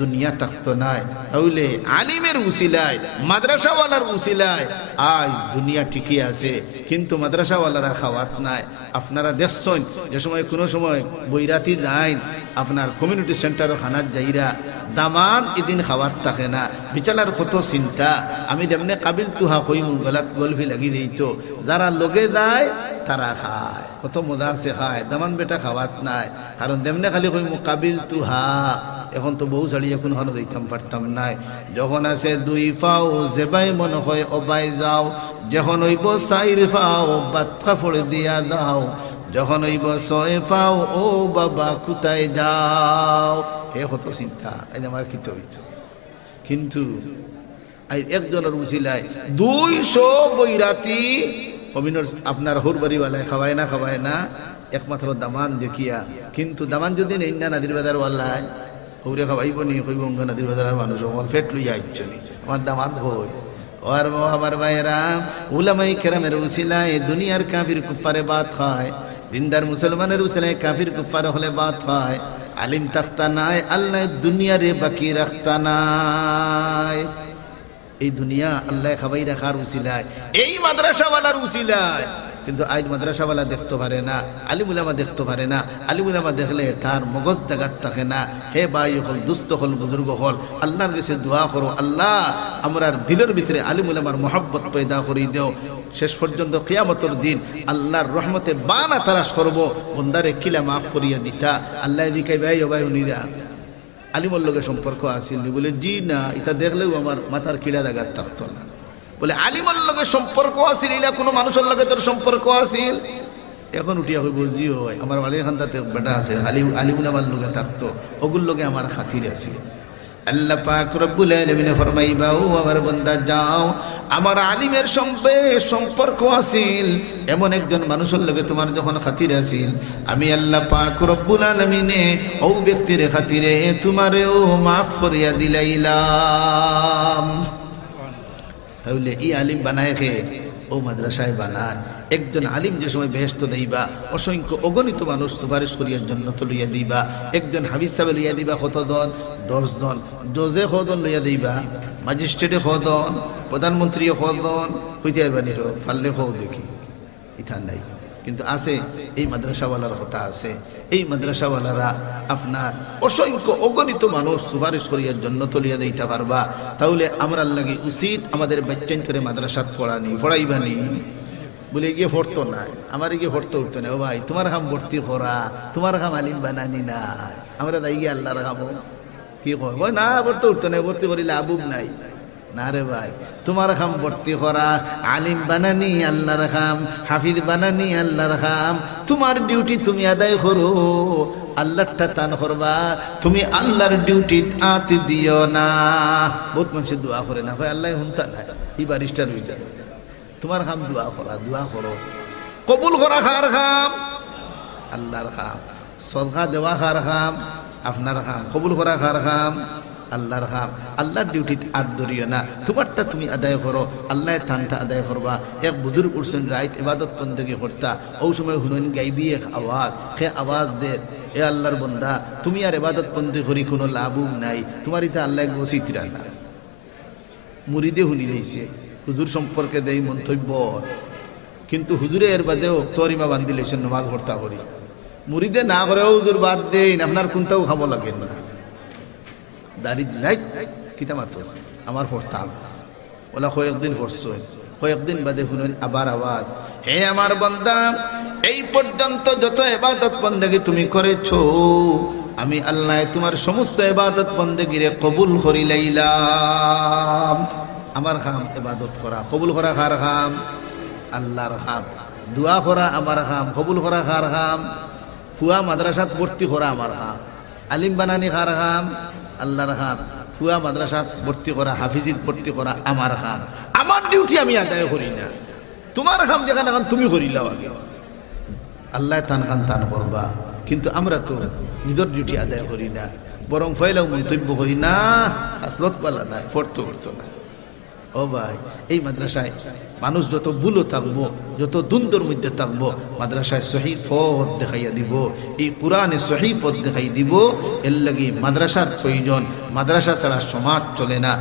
দুনিয়া থাকতো নাই। তাহলে আলিমের উসিলায়, মাদ্রাসাওয়ালার উসিলায় আজ দুনিয়া ঠিকই আছে, কিন্তু মাদ্রাসাওয়ালারা খাওয়াত নাই। আপনারা দেখছেন যে সময় কোনো সময় বৈরাতি নাই, আপনার কমিউনিটি সেন্টারও খানার যাইরা দামান এদিন খাওয়ার থাকে না, বিচালার কত চিন্তা। আমি যেমনি কাবিল তুহা কই গলাত গলফি লাগি দিইতো, যারা লগে যায় তারা খায়, কত মজা আছে খায়। দামান বেটা খাওয়াত নাই, কারণ যেমনি খালি কই কাবিল তুহা। এখন তো বহু শাড়ি এখন হলো দিতাম পারতাম নাই। যখন আছে দুই পাও যেবাই মনে হয় ওবাই যাও, যখন হইব চাইর পাও বাতকা ফড়ে দিয়া দাও, যখন হইব ছয় পাও ও বাবা কোথায় যাও। হে কত চিন্তা, এই আমার কি হইতো। কিন্তু একজনের উচিলায় 200 বৈরাতি আপনার হুরবাড়িওয়ালায় খাওয়ায় না, একমাত্র দামান দেখিয়া। কিন্তু দামান যদি নেই না নাদির বাজার ওয়াল্লায় হৌরে খাওয়াইব নি, কইব নাদির বাজারের মানুষ আমার ফেট লইয়া আইচ্ছ নি, আমার দামান হই। আর আমার ভাইয়েরা, উলামায়ে কেরামের উসিলায় দুনিয়ার কাফির কুফারে বাত হয়, দিনদার মুসলমানের উসিলায় কাফির কুফার হলে বাত হয়। আলিম তাকতা নাই, আল্লাহ দুনিয়ারে বাকি রাখতা নাই। এই দুনিয়া আল্লাহ খাবাই রাখার উসিলায়, এই মাদ্রাসাওয়ালার উসিলায়। কিন্তু আজ মাদ্রাসাওয়ালা দেখতে পারে না, আলিম উলামা দেখতে পারে না। আলিম উলামা দেখলে তার মগজ জাগাত থাকে না। হে ভাই হল, দুস্থ হল, বুজুর্গ হল, আল্লাহর কাছে দোয়া করো, আল্লাহ আমরার দিলের ভিতরে আলিম উলামার মহব্বত পয়দা করে দেও। শেষ পর্যন্ত কিয়ামতের দিন আল্লাহর রহমতে বানা তালাশ করবো, বন্দারে কিলা মাফ করিয়া দিতা। আল্লাহ দিকে ভাই ও ভাই উনিরা আলিমর লগে সম্পর্ক আছিল? বলে জি না, এটা দেখলেও আমার মাথার কিলা জাগাত থাকতো না। বলে আলিমর লগে সম্পর্ক আছিল, ইলা কোনো মানুষের লগে তোর সম্পর্ক আছিল? এখন উঠিয়া হইব জি হয়, আমার আলী খান্দাতে বেটা আছে, আলিমুল আমার লগে থাকতো, ওগুর লগে আমার খাতির আছে। আল্লাহ পাক রব্বুল আলামিন ফরমাইবা, ও আমার বান্দা যাও, আমার আলিমের সঙ্গে সম্পর্ক আছিল, এমন একজন মানুষের লগে তোমার যখন খাতির আছিল, আমি আল্লাহ পাক রব্বুল আলামিনে ও ব্যক্তির খাতিরে তোমারেও মাফ করিয়া দিলাইলাম। তাহলে এই আলিম বানায় কে? ও মাদ্রাসায় বানায়। একজন আলিম যে সময় বেহেশত দিবা, অসংখ্য অগণিত মানুষ সুপারিশ করিয়ার জন্য তো লইয়া দিবা। একজন হাফিজ সাহেব লইয়া দিবা কতজন? 10 জন। জজে কতজন লইয়া দিবা? ম্যাজিস্ট্রেটে কতজন? প্রধানমন্ত্রী কতজন? হইতে পারবানি তো ফাললে কও দেখি, ইথা নাই। কিন্তু আছে এই মাদ্রাসাওয়ালার কথা আছে। এই মাদ্রাসাওয়ালারা আপনার অসংখ্য অগণিত মানুষ সুপারিশ করিয়ার জন্য তলিয়া দিতে পারবা। তাহলে আমরা লাগে উচিত আমাদের বাচ্চান করে মাদ্রাসাত পড়াইবানি। বলে গিয়ে পড়তো না, আমার গিয়ে পড়তে উঠতো না। ও ভাই, তোমার কাম ভর্তি করা, তোমার কাম আলিম বানানি নাই, আমরা তাই গিয়ে আল্লাহর কাম কি করবো না, ভর্তি উঠতো না, ভর্তি করিলে আবুক নাই না রে ভাই। তোমার কাম ভর্তি করা, আলিম বানানি আল্লাহর কাম, হাফিজ বানানি আল্লাহর কাম। তোমার ডিউটি তুমি আদায় করো, আল্লাহটা টান করবা, তুমি আল্লাহর ডিউটি আত দিও না। বহুত মানুষের দোয়া করে না ভাই, আল্লাহ হুনতা নাই, এই বারিশটার উইটা তোমার কাম দোয়া করা, দোয়া করো। কবুল করা কার কাম? আল্লাহর কাম। সদকা দেওয়া কার কাম? আপনার কাম। কবুল করা কার কাম? আল্লাহর কাম। আল্লাহর ডিউটিতে আদ ধরিও না, তোমারটা তুমি আদায় করো, আল্লাহ টানটা আদায় করবা। এক বুজুর্গ উঠছেন রাইত ইবাদত বন্দেগি করতা, ওই সময় হুনন গাইবি এক আওয়াজ, সে আওয়াজ দে, এ আল্লাহর বন্দা, তুমি আর ইবাদত বন্দী করি কোনো লাভও নাই, তোমার ইতা আল্লাহ গসিতরা না। মুরিদে শুনি রয়েছে হুজুর সম্পর্কে দেই মন্তব্য, কিন্তু হুজুরে এর বাদেও তরিমা বান্ধি লেছেন নমাজ ভর্তা করি। মুরিদে না করেও হুজুর বাদ দেন, আপনার কোনটাও খাবো লাগে না। দাঁড়িয়ে নাই কিতা মাত্র আমার পড়তাম, ওলা কয়েকদিন পড়ছো, কয়েকদিন বাদে শুনেন আবার আওয়াজ, হে আমার বান্দা, এই পর্যন্ত যত ইবাদত বন্দেগী তুমি করেছো, আমি আল্লাহ তোমার সমস্ত ইবাদত বন্দেগীরে কবুল করি লাইলাম। আমার কাম ইবাদত করা, কবুল করা কার কাম? আল্লাহর কাম। দোয়া করা আমার কাম, কবুল করা কার কাম? ফুয়া মাদ্রাসাত ভর্তি করা আমার কাম। আলিম বানানি কার কাম? আল্লাহর কাম। ফুয়া মাদ্রাসাত ভর্তি করা, হাফিজিত ভর্তি করা আমার কাম। আমার ডিউটি আমি আদায় করি না, তোমার কাম যেখানে তুমি করিলাও আগে। আল্লাহ তান কান তান করবা। কিন্তু আমরা তো নিজের ডিউটি আদায় করি না, বরং ফয়লাও মন্তব্য করি না, আসলত পালা না, পড়তে পড়তো না। ও ভাই, এই মাদ্রাসায় মানুষ যত ভুলো থাকবো, যত দ্বন্দ্বের মধ্যে থাকবো, মাদ্রাসায় সহি পথ দেখাইয়া দিব, এই কোরআনে সহি পথ দেখাই দিব। এর লাগি মাদ্রাসার প্রয়োজন, মাদ্রাসা ছাড়া সমাজ চলে না।